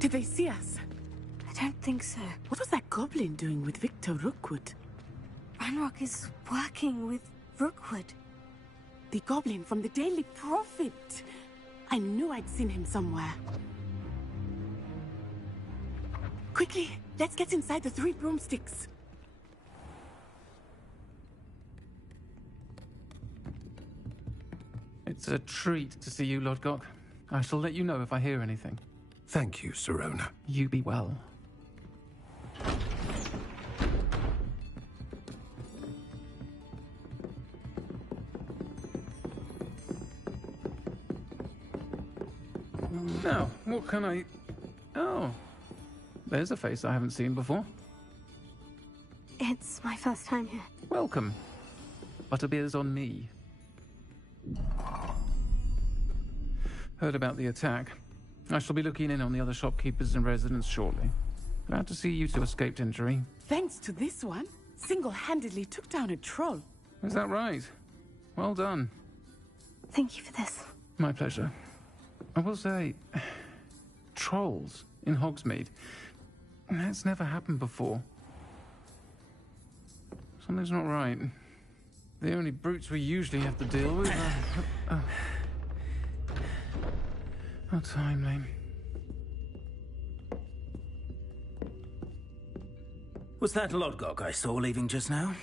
Did they see us? I don't think so. What was that goblin doing with Victor Rookwood? Ranrock is working with Rookwood. The goblin from the Daily Prophet. I knew I'd seen him somewhere. Quickly, let's get inside the 3 broomsticks. It's a treat to see you, Lodgok. I shall let you know if I hear anything. Thank you, Sirona. You be well. Now, what can I... Oh, there's a face I haven't seen before. It's my first time here. Welcome. Butterbeer's on me. Heard about the attack. I shall be looking in on the other shopkeepers and residents shortly. Glad to see you two escaped injury. Thanks to this one, single-handedly took down a troll. Is that right? Well done. Thank you for this. My pleasure. I will say, trolls in Hogsmeade. That's never happened before. Something's not right. The only brutes we usually have to deal with are... How timely. Was that Lodgok I saw leaving just now?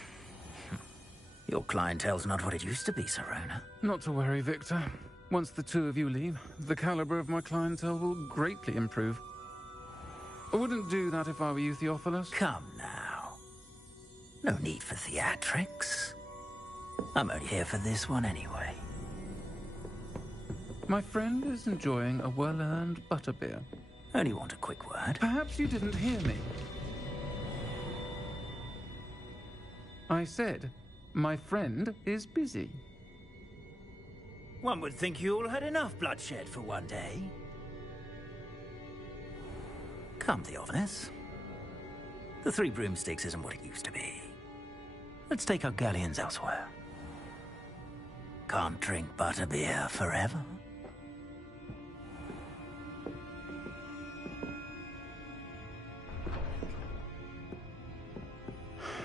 Your clientele's not what it used to be, Sirona. Not to worry, Victor. Once the two of you leave, the caliber of my clientele will greatly improve. I wouldn't do that if I were you, Theophilus. Come now. No need for theatrics. I'm only here for this one anyway. My friend is enjoying a well-earned butterbeer. Only want a quick word. Perhaps you didn't hear me. I said, my friend is busy. One would think you all had enough bloodshed for one day. Come, Theophilus. The 3 broomsticks isn't what it used to be. Let's take our galleons elsewhere. Can't drink butterbeer forever.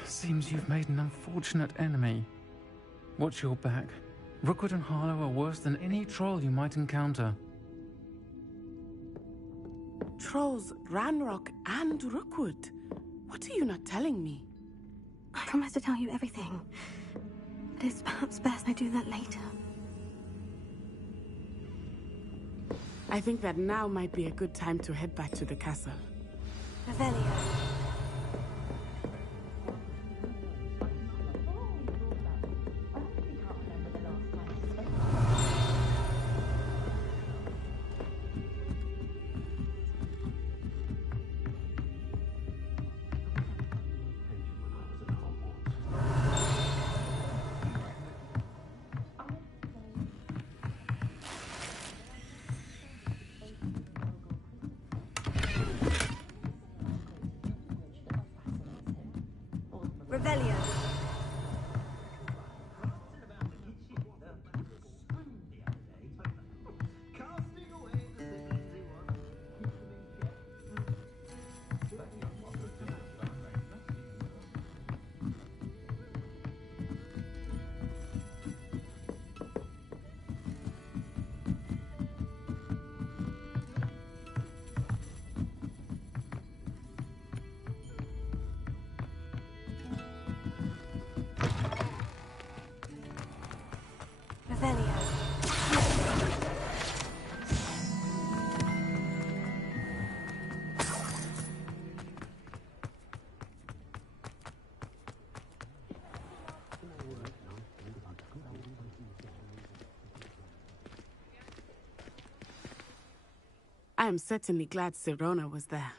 Seems you've made an unfortunate enemy. Watch your back. Rookwood and Harlow are worse than any troll you might encounter. Trolls, Ranrock, and Rookwood. What are you not telling me? I promise to tell you everything. But it's perhaps best I do that later. I think that now might be a good time to head back to the castle. Revelio. Revelio. I am certainly glad Sirona was there.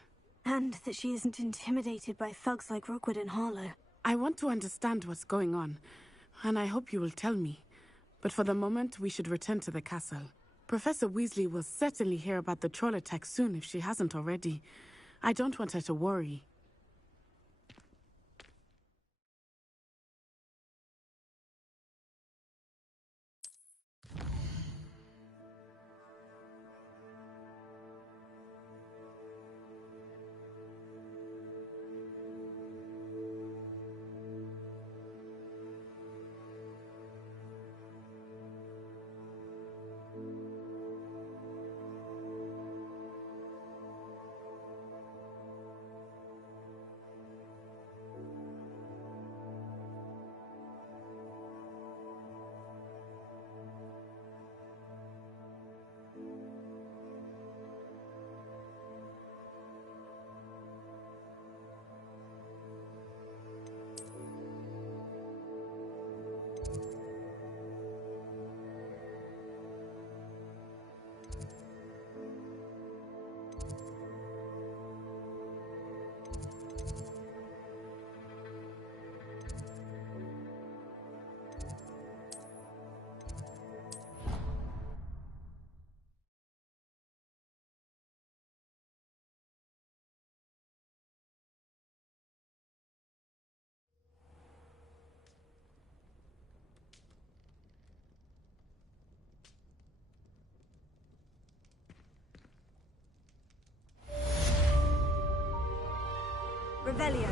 And that she isn't intimidated by thugs like Rookwood and Harlow. I want to understand what's going on, and I hope you will tell me. But for the moment, we should return to the castle. Professor Weasley will certainly hear about the troll attack soon if she hasn't already. I don't want her to worry. Revelio.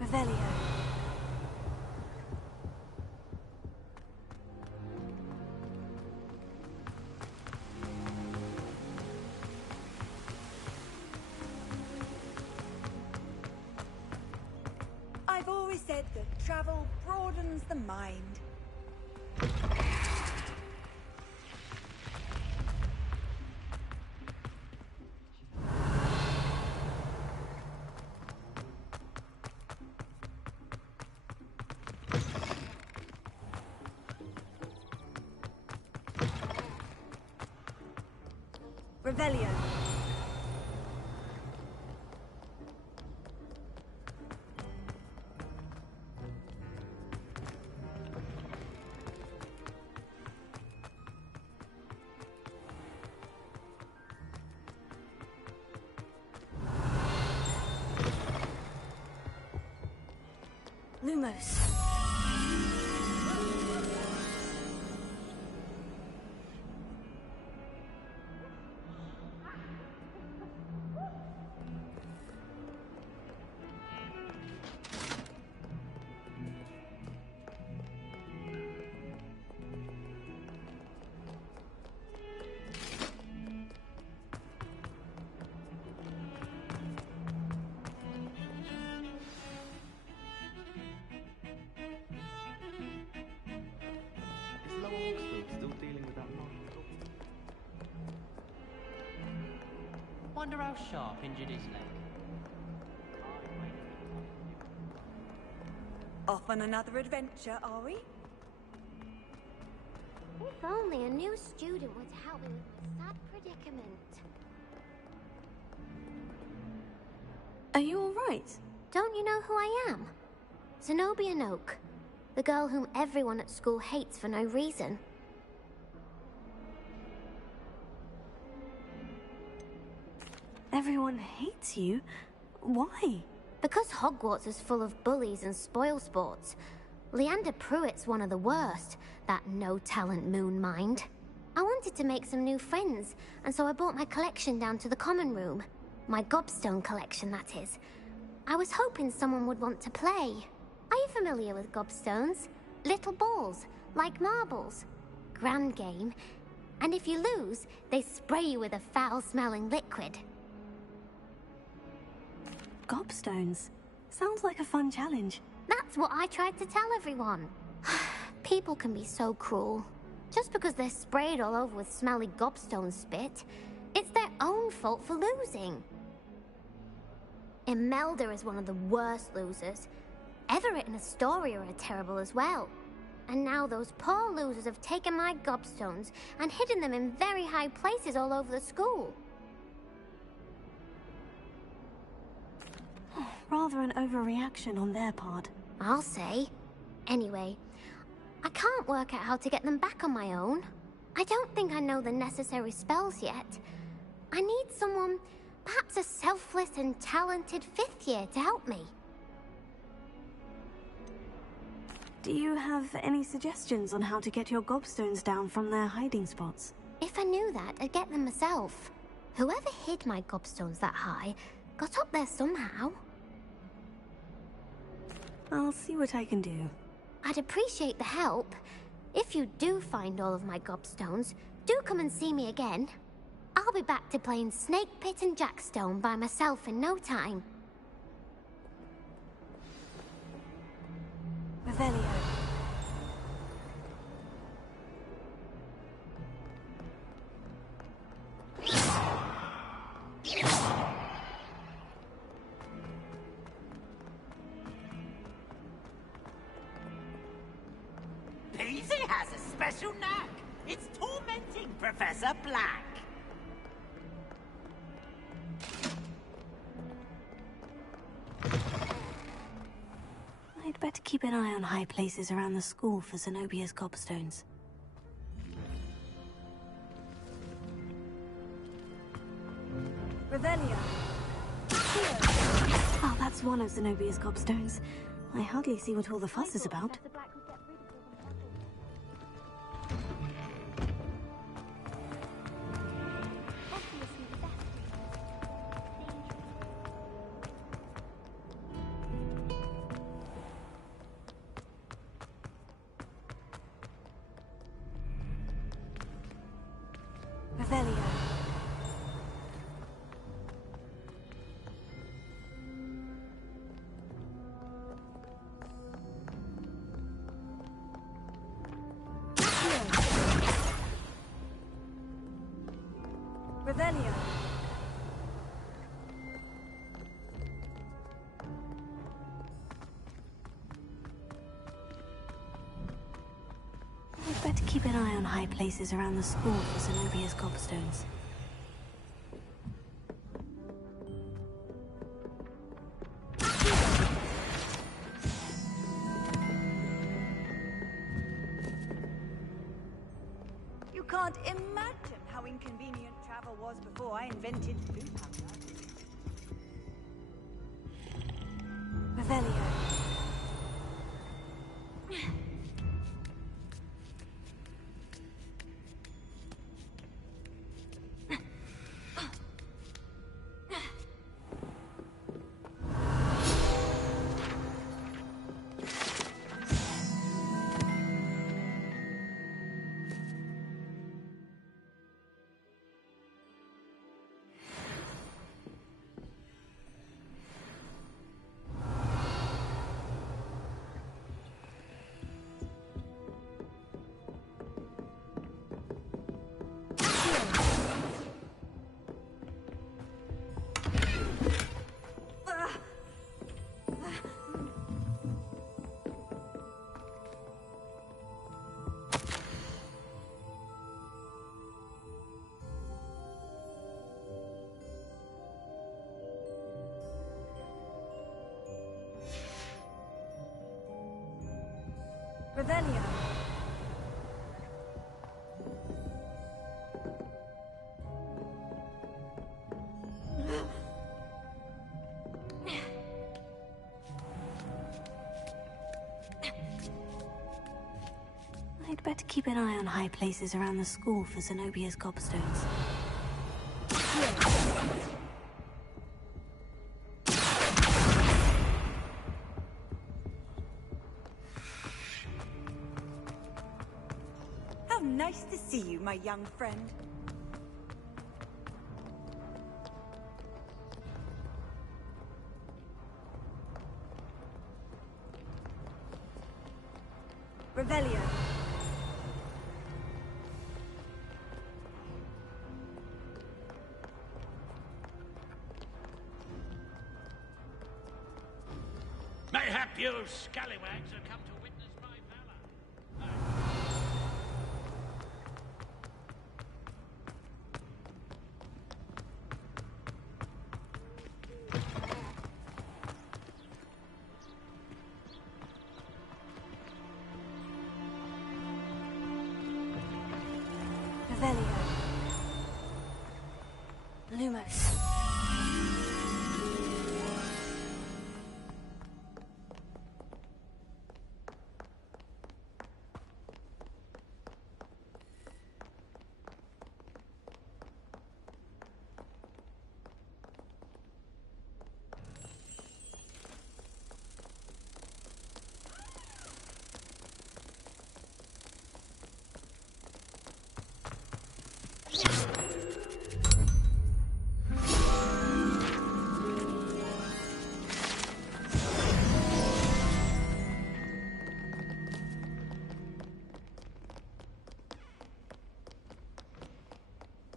Revelio. I've always said that travel broadens the mind. Revelio. Lumos. Wonder how sharp injured his leg. Off on another adventure, are we? If only a new student would help me with my sad predicament. Are you all right? Don't you know who I am? Zenobia Noak, the girl whom everyone at school hates for no reason. Everyone hates you? Why? Because Hogwarts is full of bullies and spoilsports. Leander Pruitt's one of the worst, that no-talent moon mind. I wanted to make some new friends, and so I brought my collection down to the common room. My gobstone collection, that is. I was hoping someone would want to play. Are you familiar with gobstones? Little balls, like marbles. Grand game. And if you lose, they spray you with a foul-smelling liquid. Gobstones. Sounds like a fun challenge. That's what I tried to tell everyone. People can be so cruel. Just because they're sprayed all over with smelly gobstone spit, it's their own fault for losing. Imelda is one of the worst losers. Everett and Astoria are terrible as well. And now those poor losers have taken my gobstones and hidden them in very high places all over the school. Rather an overreaction on their part. I'll say. Anyway, I can't work out how to get them back on my own. I don't think I know the necessary spells yet. I need someone, perhaps a selfless and talented fifth year to help me. Do you have any suggestions on how to get your gobstones down from their hiding spots? If I knew that, I'd get them myself. Whoever hid my gobstones that high got up there somehow. I'll see what I can do. I'd appreciate the help. If you do find all of my gobstones, do come and see me again. I'll be back to playing Snake Pit and Jackstone by myself in no time. Revelio. Peasy has a special knack. It's tormenting Professor Black. I'd better keep an eye on high places around the school for Zenobia's gobstones. Revelio. Oh, that's one of Zenobia's gobstones. I hardly see what all the fuss is about. Revelio. Revelio. I'd better keep an eye on high places around the school for Zenobia's gobstones. You can't imagine how inconvenient travel was before I invented food powder. Revelio. Revelio. I'd better keep an eye on high places around the school for Zenobia's cobblstones. How nice to see you, my young friend. Revelio. Mayhap you scallywags have come to witness my valor. Revelio. Lumos.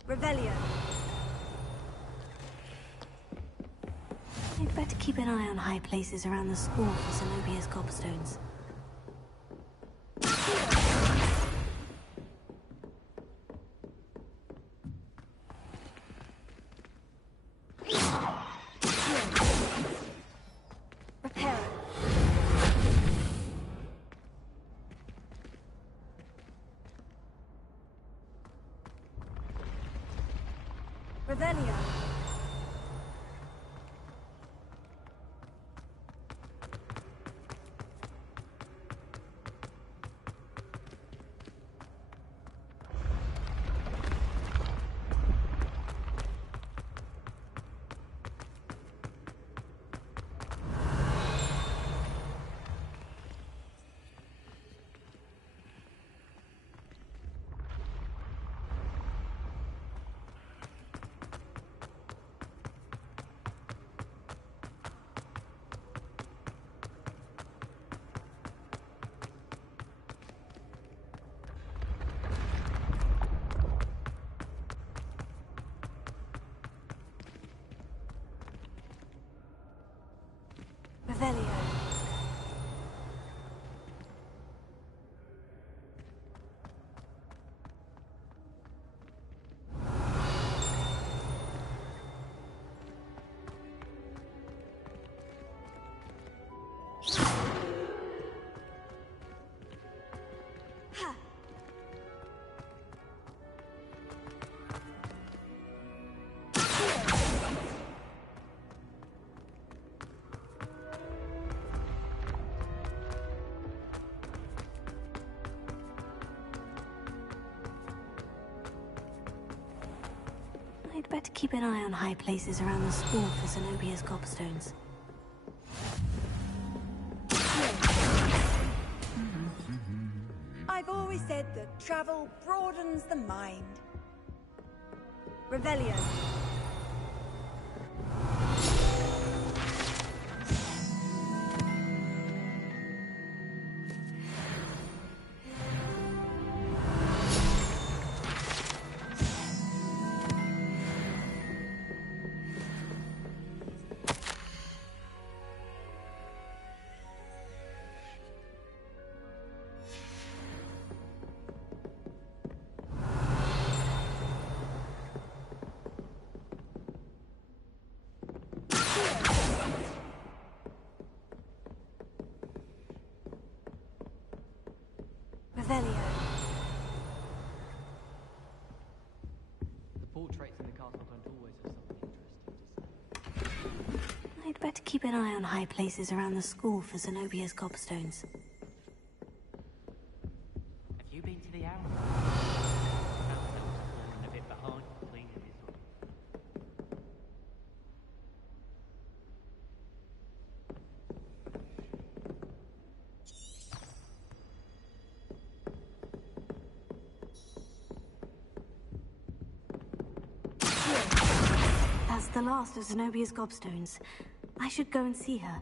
Revelio. I'd better keep an eye on high places around the school for Zenobia's cobblstones. Revelio. better keep an eye on high places around the school for Zenobia's gobstones. I've always said that travel broadens the mind. Revelio. The portraits in the castle don't always have something interesting to say. I'd better keep an eye on high places around the school for Zenobia's gobstones. Have you been to the Arrow? Fallen a bit behind cleaning this one. That's the last of Zenobia's gobstones. I should go and see her.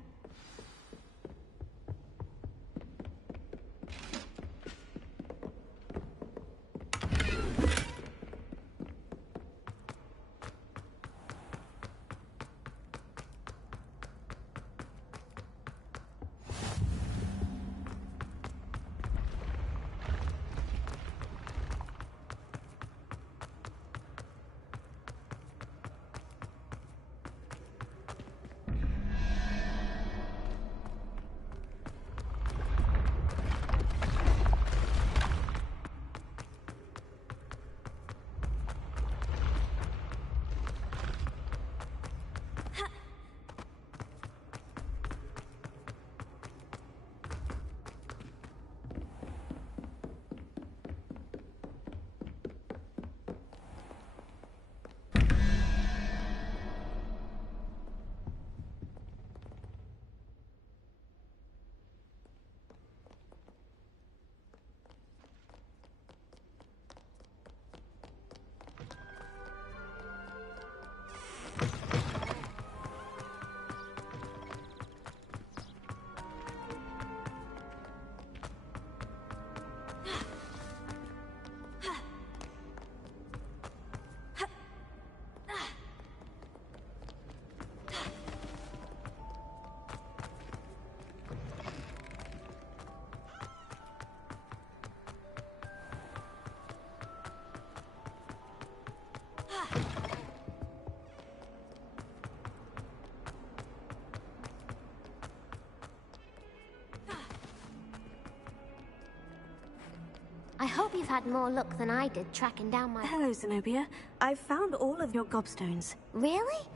I hope you've had more luck than I did tracking down my... Hello, Zenobia. I've found all of your gobstones. Really?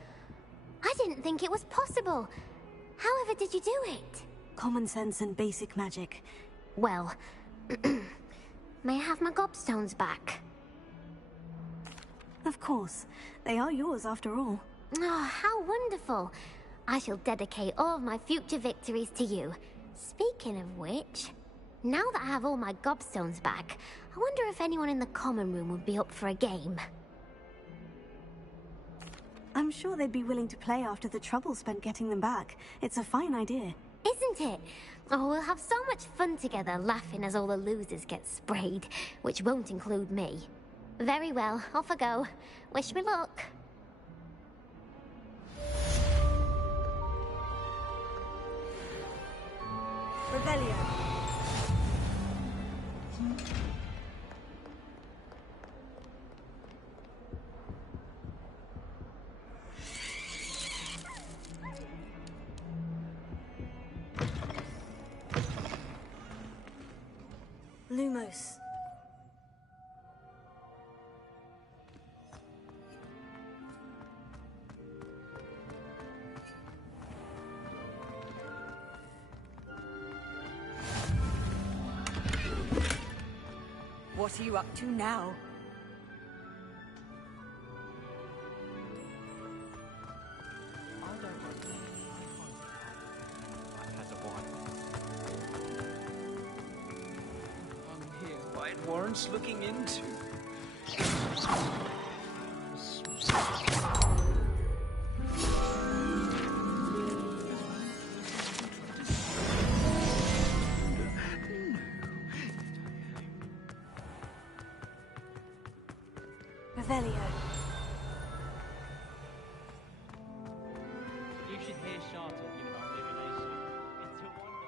I didn't think it was possible. However did you do it? Common sense and basic magic. Well, may I have my gobstones back? Of course. They are yours after all. Oh, how wonderful. I shall dedicate all of my future victories to you. Speaking of which, now that I have all my gobstones back, I wonder if anyone in the common room would be up for a game. I'm sure they'd be willing to play after the trouble spent getting them back. It's a fine idea. Isn't it? Oh, we'll have so much fun together, laughing as all the losers get sprayed, which won't include me. Very well, off I go. Wish me luck. Revelio. Lumos. What are you up to now? it warrants looking into. Revelio. You should hear Shah talking about divination. It's a wonder.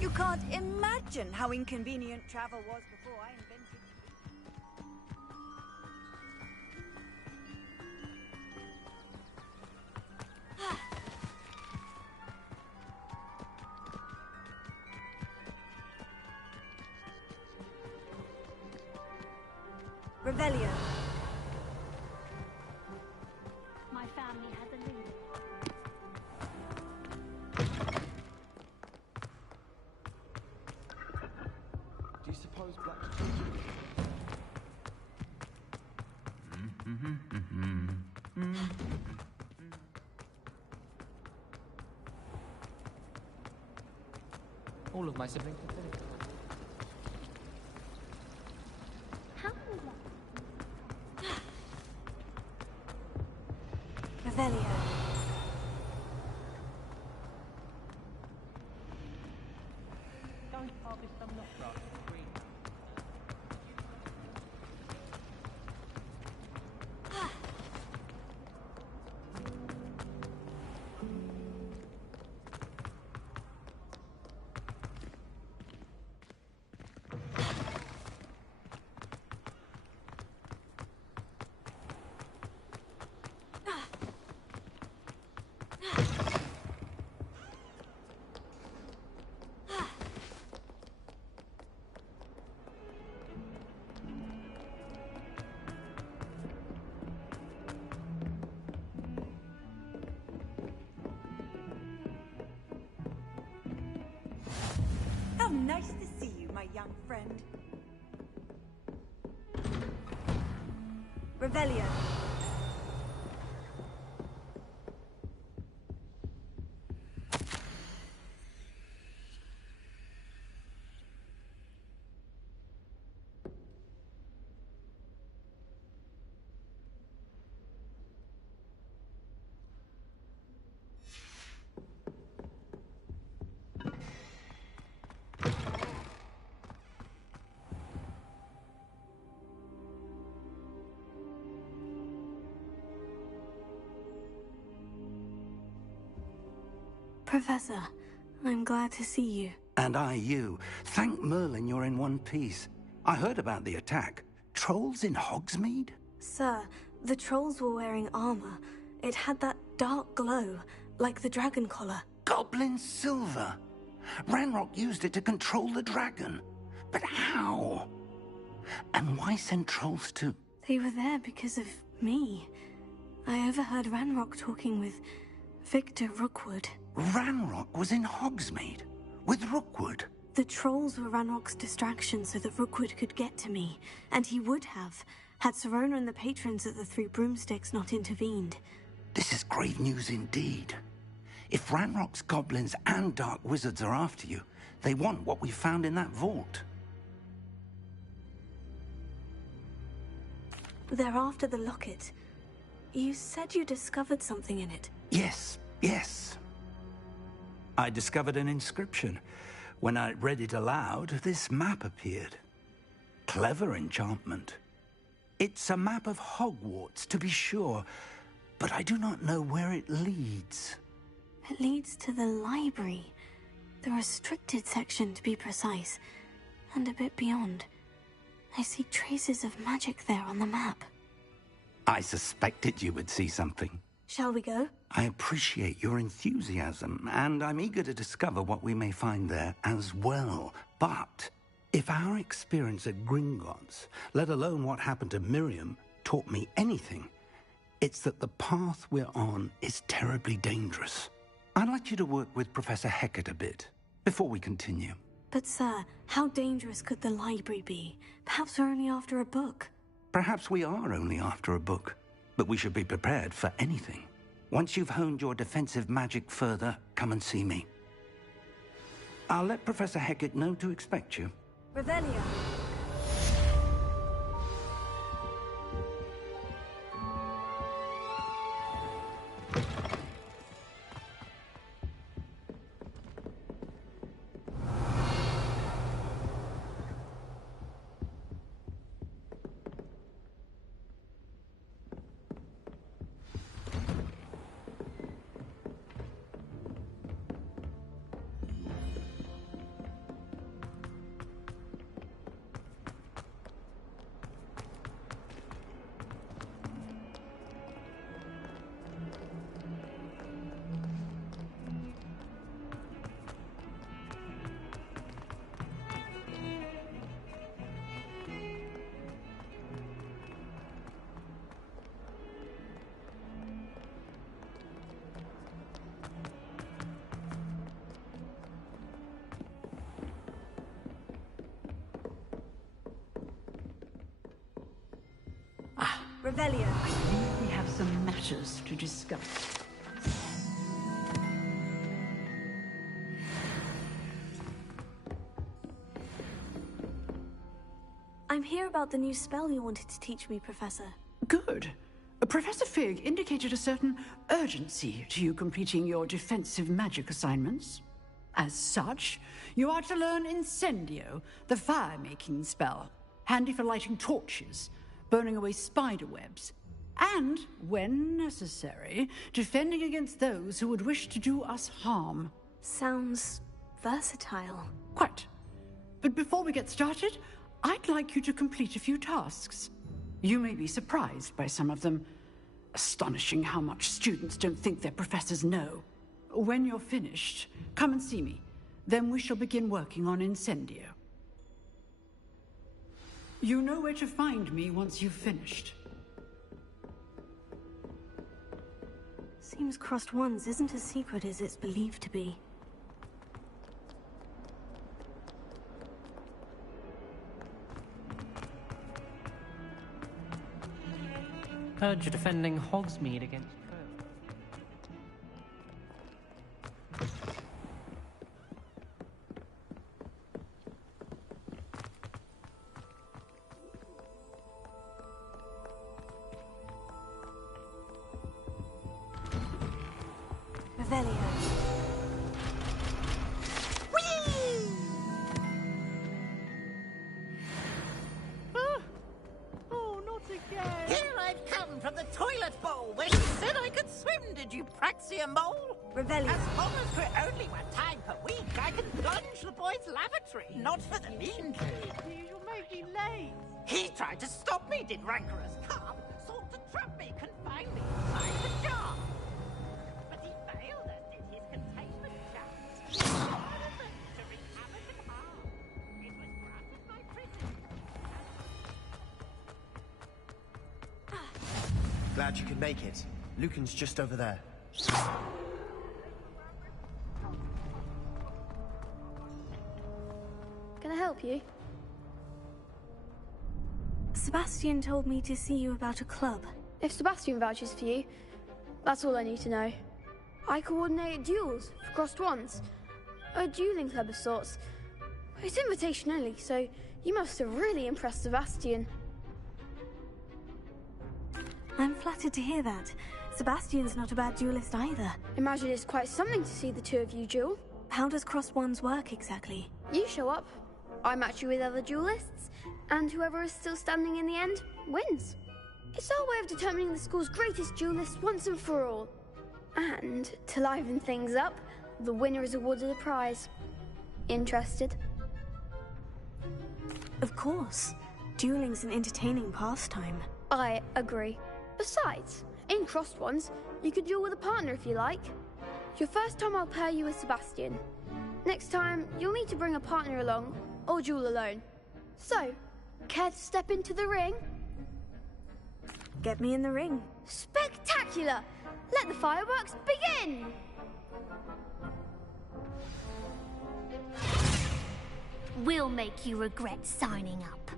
You can't imagine how inconvenient travel was before I invented Revelio. My family has a leader. Do you suppose Black... All of my siblings are dead. Revelio. Don't harvest some nut grass for free. How nice to see you, my young friend. Revelio. Professor, I'm glad to see you. And I you. Thank Merlin you're in one piece. I heard about the attack. Trolls in Hogsmeade? Sir, the trolls were wearing armor. It had that dark glow, like the dragon collar. Goblin silver. Ranrock used it to control the dragon. But how? And why send trolls to... They were there because of me. I overheard Ranrock talking with Victor Rookwood. Ranrock was in Hogsmeade with Rookwood. The trolls were Ranrock's distraction so that Rookwood could get to me, and he would have, had Serona and the patrons at the Three Broomsticks not intervened. This is grave news indeed. If Ranrock's goblins and dark wizards are after you, they want what we found in that vault. They're after the locket. You said you discovered something in it. Yes. I discovered an inscription. When I read it aloud, this map appeared. Clever enchantment. It's a map of Hogwarts, to be sure, but I do not know where it leads. It leads to the library. The restricted section, to be precise. And a bit beyond. I see traces of magic there on the map. I suspected you would see something. Shall we go? I appreciate your enthusiasm, and I'm eager to discover what we may find there as well. But if our experience at Gringotts, let alone what happened to Miriam, taught me anything, it's that the path we're on is terribly dangerous. I'd like you to work with Professor Hecat a bit before we continue. But sir, how dangerous could the library be? Perhaps we're only after a book. Perhaps we are only after a book, but we should be prepared for anything. Once you've honed your defensive magic further, come and see me. I'll let Professor Hecat know to expect you. Revelio. Revelio. I think we have some matters to discuss. I'm here about the new spell you wanted to teach me, Professor. Good. Professor Fig indicated a certain urgency to you completing your defensive magic assignments. As such, you are to learn Incendio, the fire-making spell, handy for lighting torches, burning away spider webs, and, when necessary, defending against those who would wish to do us harm. Sounds versatile. Quite. But before we get started, I'd like you to complete a few tasks. You may be surprised by some of them. Astonishing how much students don't think their professors know. When you're finished, come and see me. Then we shall begin working on Incendio. You know where to find me once you've finished. Seems Crossed Ones isn't as secret as it's believed to be. Heard you're defending Hogsmeade against Revelio. Oh, not again! Here I've come from the toilet bowl where you said I could swim, did you, Praxia Mole? Revelio. As long as we're only one time per week, I can plunge the boys' lavatory. Not for the mean kid. You'll make me late. He tried to stop me, did rancorous carp. Sought to trap me, confine me inside the jar. But he failed us, did his containment chart. To wreak havoc and harm. It was granted by prison. Glad you could make it. Lucan's just over there. Can I help you? Sebastian told me to see you about a club. If Sebastian vouches for you, that's all I need to know. I coordinate duels for Crossed Ones. A dueling club of sorts. It's invitation only, so you must have really impressed Sebastian. I'm flattered to hear that. Sebastian's not a bad duelist either. Imagine it's quite something to see the two of you duel. How does Crossed Ones work exactly? You show up, I match you with other duelists, and whoever is still standing in the end wins. It's our way of determining the school's greatest duelist once and for all. And to liven things up, the winner is awarded a prize. Interested? Of course. Dueling's an entertaining pastime. I agree. Besides, in crossed ones, you could duel with a partner if you like. Your first time I'll pair you with Sebastian. Next time, you'll need to bring a partner along, or duel alone. So, care to step into the ring? Get me in the ring. Spectacular! Let the fireworks begin! We'll make you regret signing up.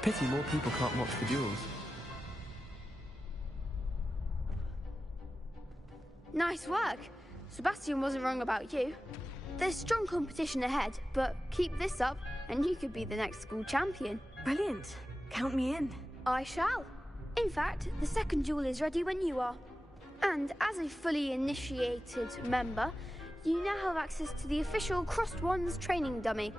Pity more people can't watch the duels. Nice work. Sebastian wasn't wrong about you. There's strong competition ahead, but keep this up and you could be the next school champion. Brilliant. Count me in. I shall. In fact, the second duel is ready when you are. And as a fully initiated member, you now have access to the official Crossed Wands training dummy.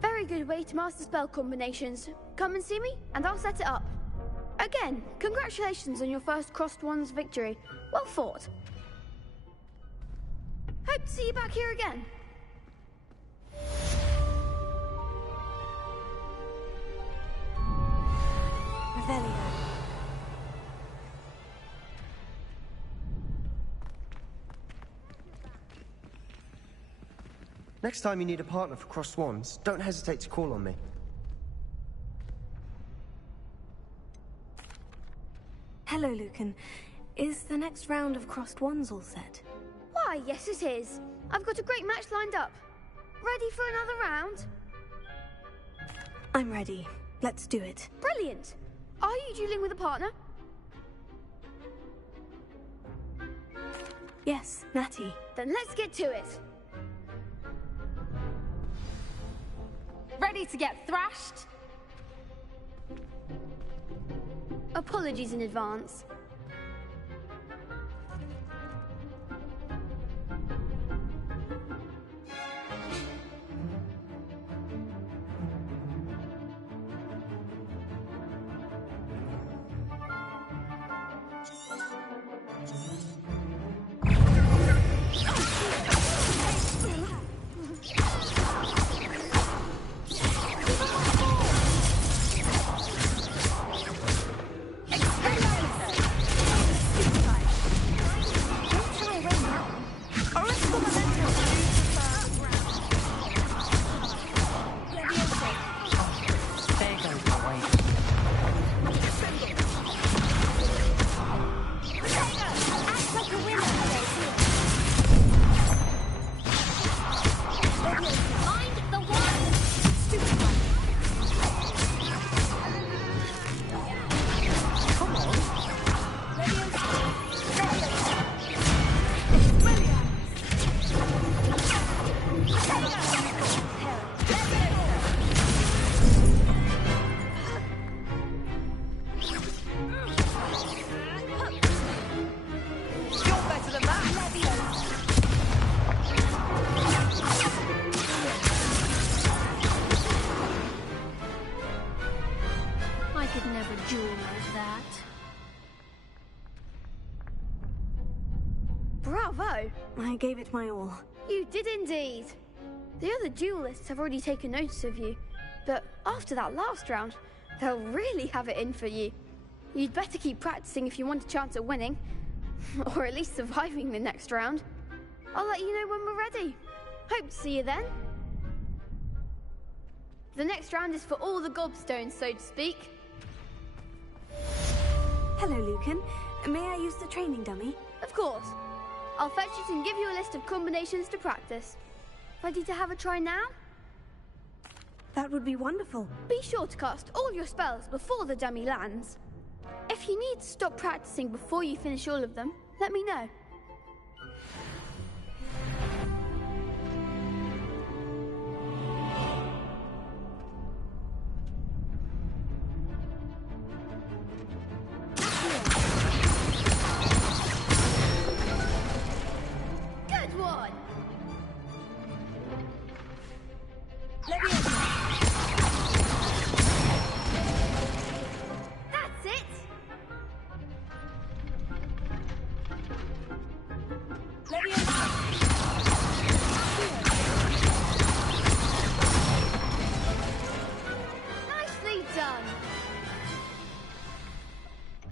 Very good way to master spell combinations. Come and see me, and I'll set it up. Again, congratulations on your first Crossed Wands victory. Well fought. Hope to see you back here again. Revelio. Next time you need a partner for Crossed Wands, don't hesitate to call on me. Hello, Lucan. Is the next round of Crossed Wands all set? Why, yes it is. I've got a great match lined up. Ready for another round? I'm ready. Let's do it. Brilliant. Are you dueling with a partner? Yes, Natty. Then let's get to it. Ready to get thrashed? Apologies in advance. Bravo! I gave it my all. You did indeed. The other duelists have already taken notice of you, but after that last round, they'll really have it in for you. You'd better keep practicing if you want a chance at winning, or at least surviving the next round. I'll let you know when we're ready. Hope to see you then. The next round is for all the gobstones, so to speak. Hello, Lucan. May I use the training dummy? Of course. I'll fetch it and give you a list of combinations to practice. Ready to have a try now? That would be wonderful. Be sure to cast all your spells before the dummy lands. If you need to stop practicing before you finish all of them, let me know. Good one! That's it! Nicely done!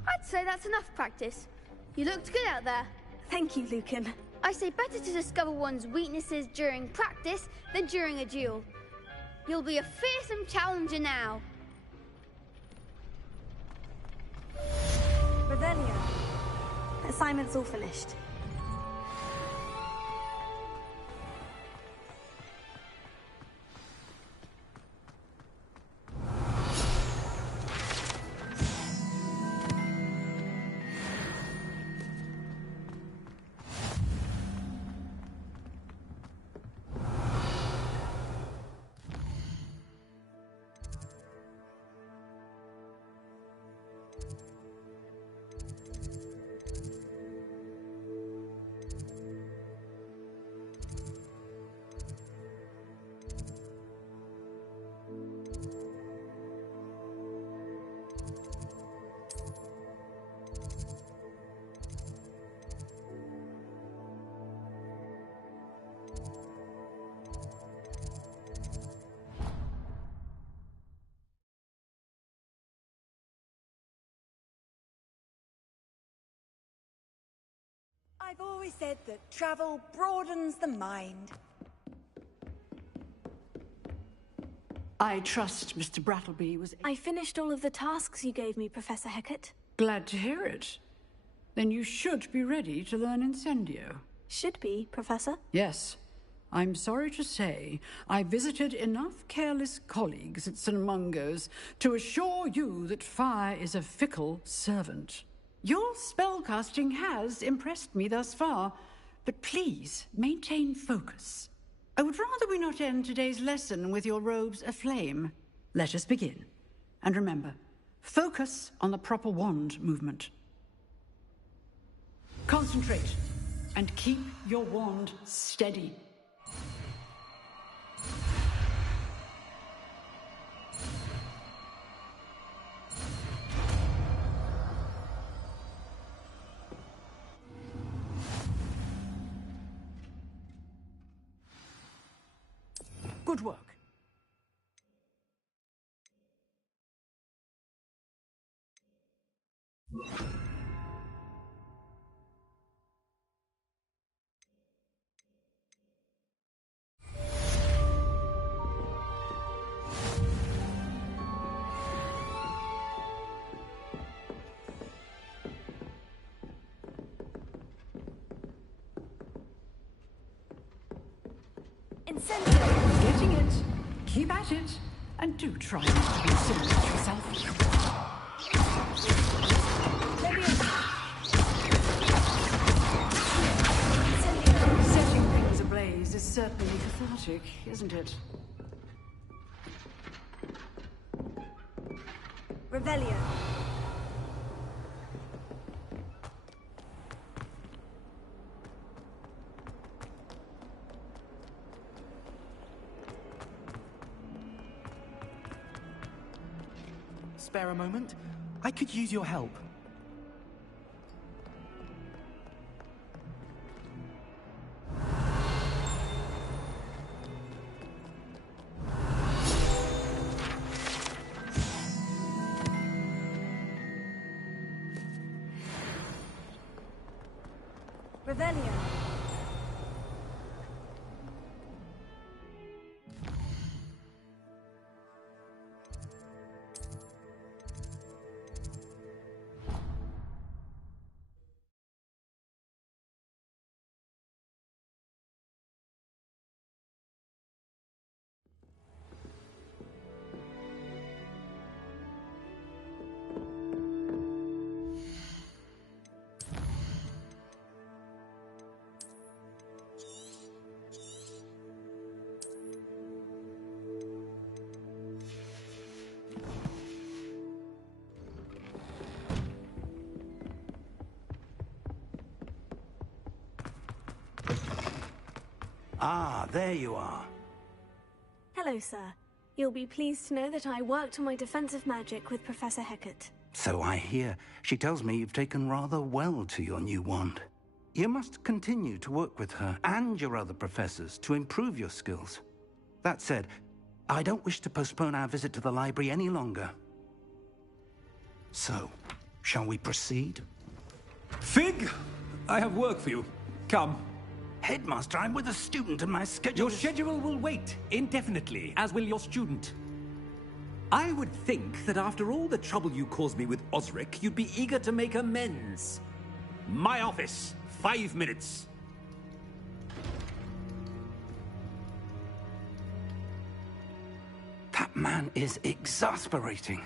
I'd say that's enough practice. You looked good out there. Thank you, Lucan. I say better to discover one's weaknesses during practice than during a duel. You'll be a fearsome challenger now. Revelio. Assignment's all finished. I've always said that travel broadens the mind. I trust Mr. Brattleby was... I finished all of the tasks you gave me, Professor Hecat. Glad to hear it. Then you should be ready to learn Incendio. Should be, Professor? Yes. I'm sorry to say, I visited enough careless colleagues at St. Mungo's to assure you that fire is a fickle servant. Your spellcasting has impressed me thus far, but please maintain focus. I would rather we not end today's lesson with your robes aflame. Let us begin. And remember, focus on the proper wand movement. Concentrate, and keep your wand steady. Good work. Getting it. Keep at it. And do try not to be silly to yourself. Setting things ablaze is certainly cathartic, isn't it? Revelio. Spare a moment? I could use your help. Revelio. Ah, there you are. Hello, sir. You'll be pleased to know that I worked on my defensive magic with Professor Hecat. So I hear. She tells me you've taken rather well to your new wand. You must continue to work with her and your other professors to improve your skills. That said, I don't wish to postpone our visit to the library any longer. So, shall we proceed? Fig! I have work for you. Come. Headmaster, I'm with a student and my schedule... Your schedule will wait indefinitely, as will your student. I would think that after all the trouble you caused me with Osric, you'd be eager to make amends. My office, 5 minutes. That man is exasperating.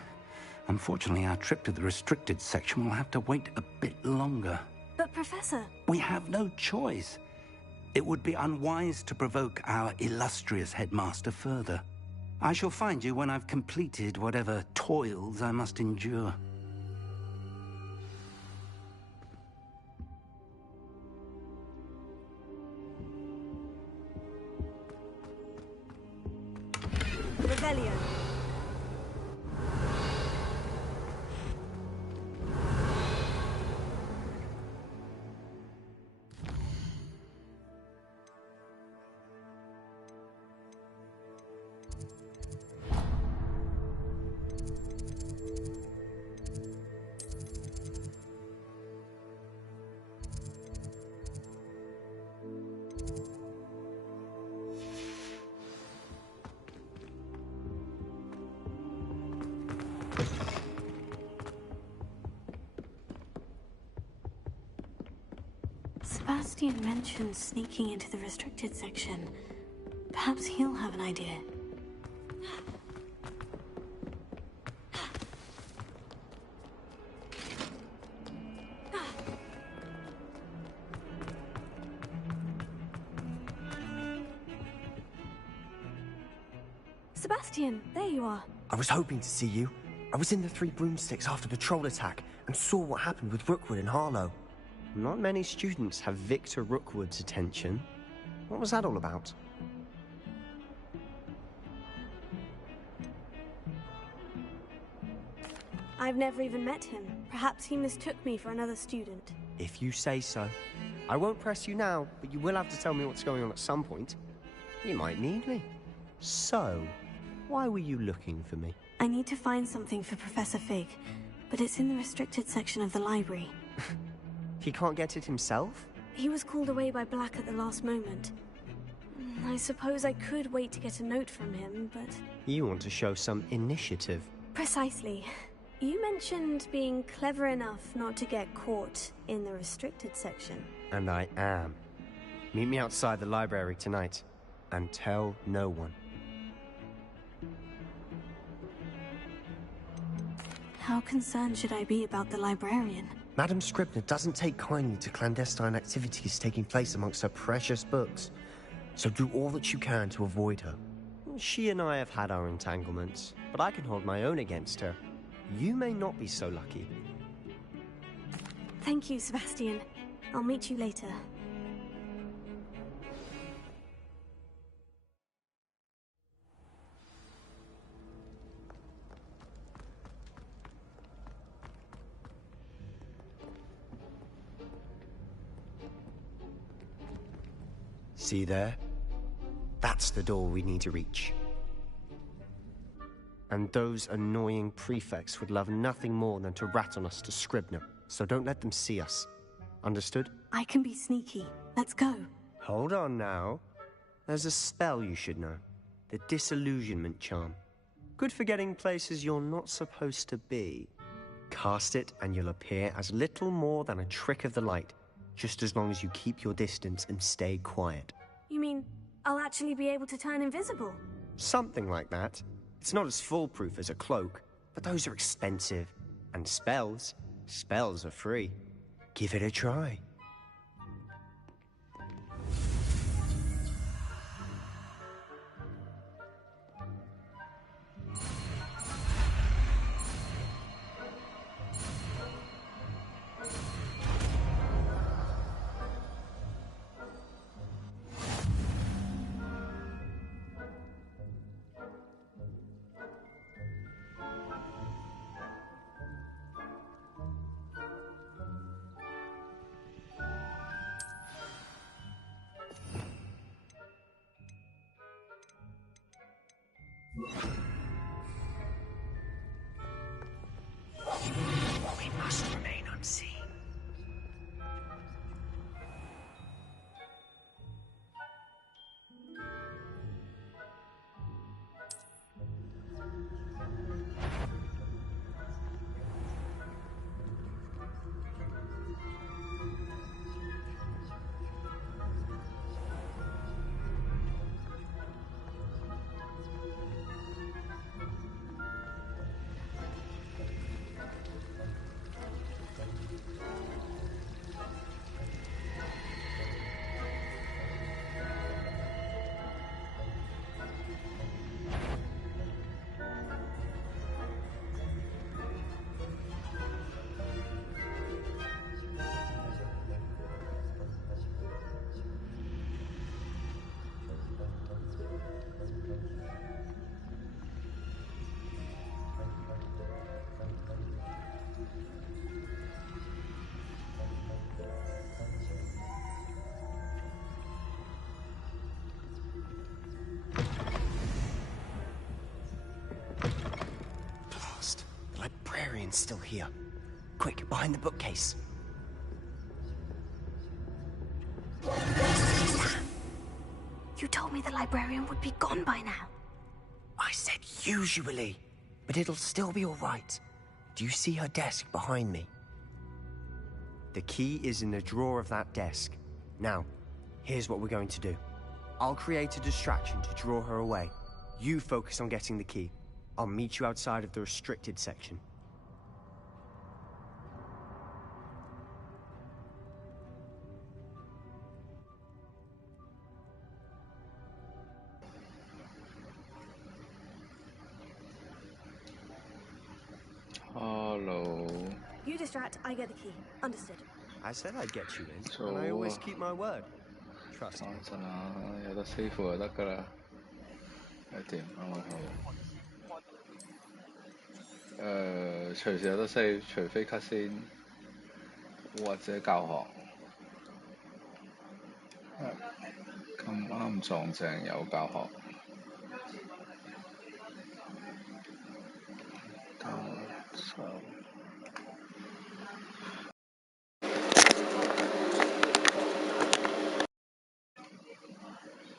Unfortunately, our trip to the restricted section will have to wait a bit longer. But, Professor... We have no choice. It would be unwise to provoke our illustrious headmaster further. I shall find you when I've completed whatever toils I must endure. Revelio. Sebastian mentioned sneaking into the restricted section. Perhaps he'll have an idea. Sebastian, there you are. I was hoping to see you. I was in the Three Broomsticks after the troll attack and saw what happened with Rookwood and Harlow. Not many students have Victor Rookwood's attention. What was that all about? I've never even met him. Perhaps he mistook me for another student. If you say so. I won't press you now, but you will have to tell me what's going on at some point. You might need me. So, why were you looking for me? I need to find something for Professor Fig, but it's in the restricted section of the library. He can't get it himself? He was called away by Black at the last moment. I suppose I could wait to get a note from him, but... You want to show some initiative. Precisely. You mentioned being clever enough not to get caught in the restricted section. And I am. Meet me outside the library tonight, and tell no one. How concerned should I be about the librarian? Madam Scribner doesn't take kindly to clandestine activities taking place amongst her precious books, so do all that you can to avoid her. She and I have had our entanglements, but I can hold my own against her. You may not be so lucky. Thank you, Sebastian. I'll meet you later. See there? That's the door we need to reach. And those annoying prefects would love nothing more than to rat on us to Scribner, so don't let them see us. Understood? I can be sneaky. Let's go. Hold on now. There's a spell you should know. The Disillusionment Charm. Good for getting places you're not supposed to be. Cast it and you'll appear as little more than a trick of the light, just as long as you keep your distance and stay quiet. You mean I'll actually be able to turn invisible? Something like that. It's not as foolproof as a cloak, but those are expensive. And spells are free. Give it a try. We must remain unseen. Blast! The librarian's still here. Quick, behind the bookcase. You told me the librarian would be gone by now. I said usually, but it'll still be all right. Do you see her desk behind me? The key is in the drawer of that desk. Now, here's what we're going to do. I'll create a distraction to draw her away. You focus on getting the key. I'll meet you outside of the restricted section. Hello. You distract, I get the key. Understood. I said I'd get you in, and I always keep my word. Trust me. 等陣啦，有得 save 就得㗎啦。係掂，啱啱好。隨時有得 save，除非 cut 先，或者教學。咁啱撞正有教學。教授。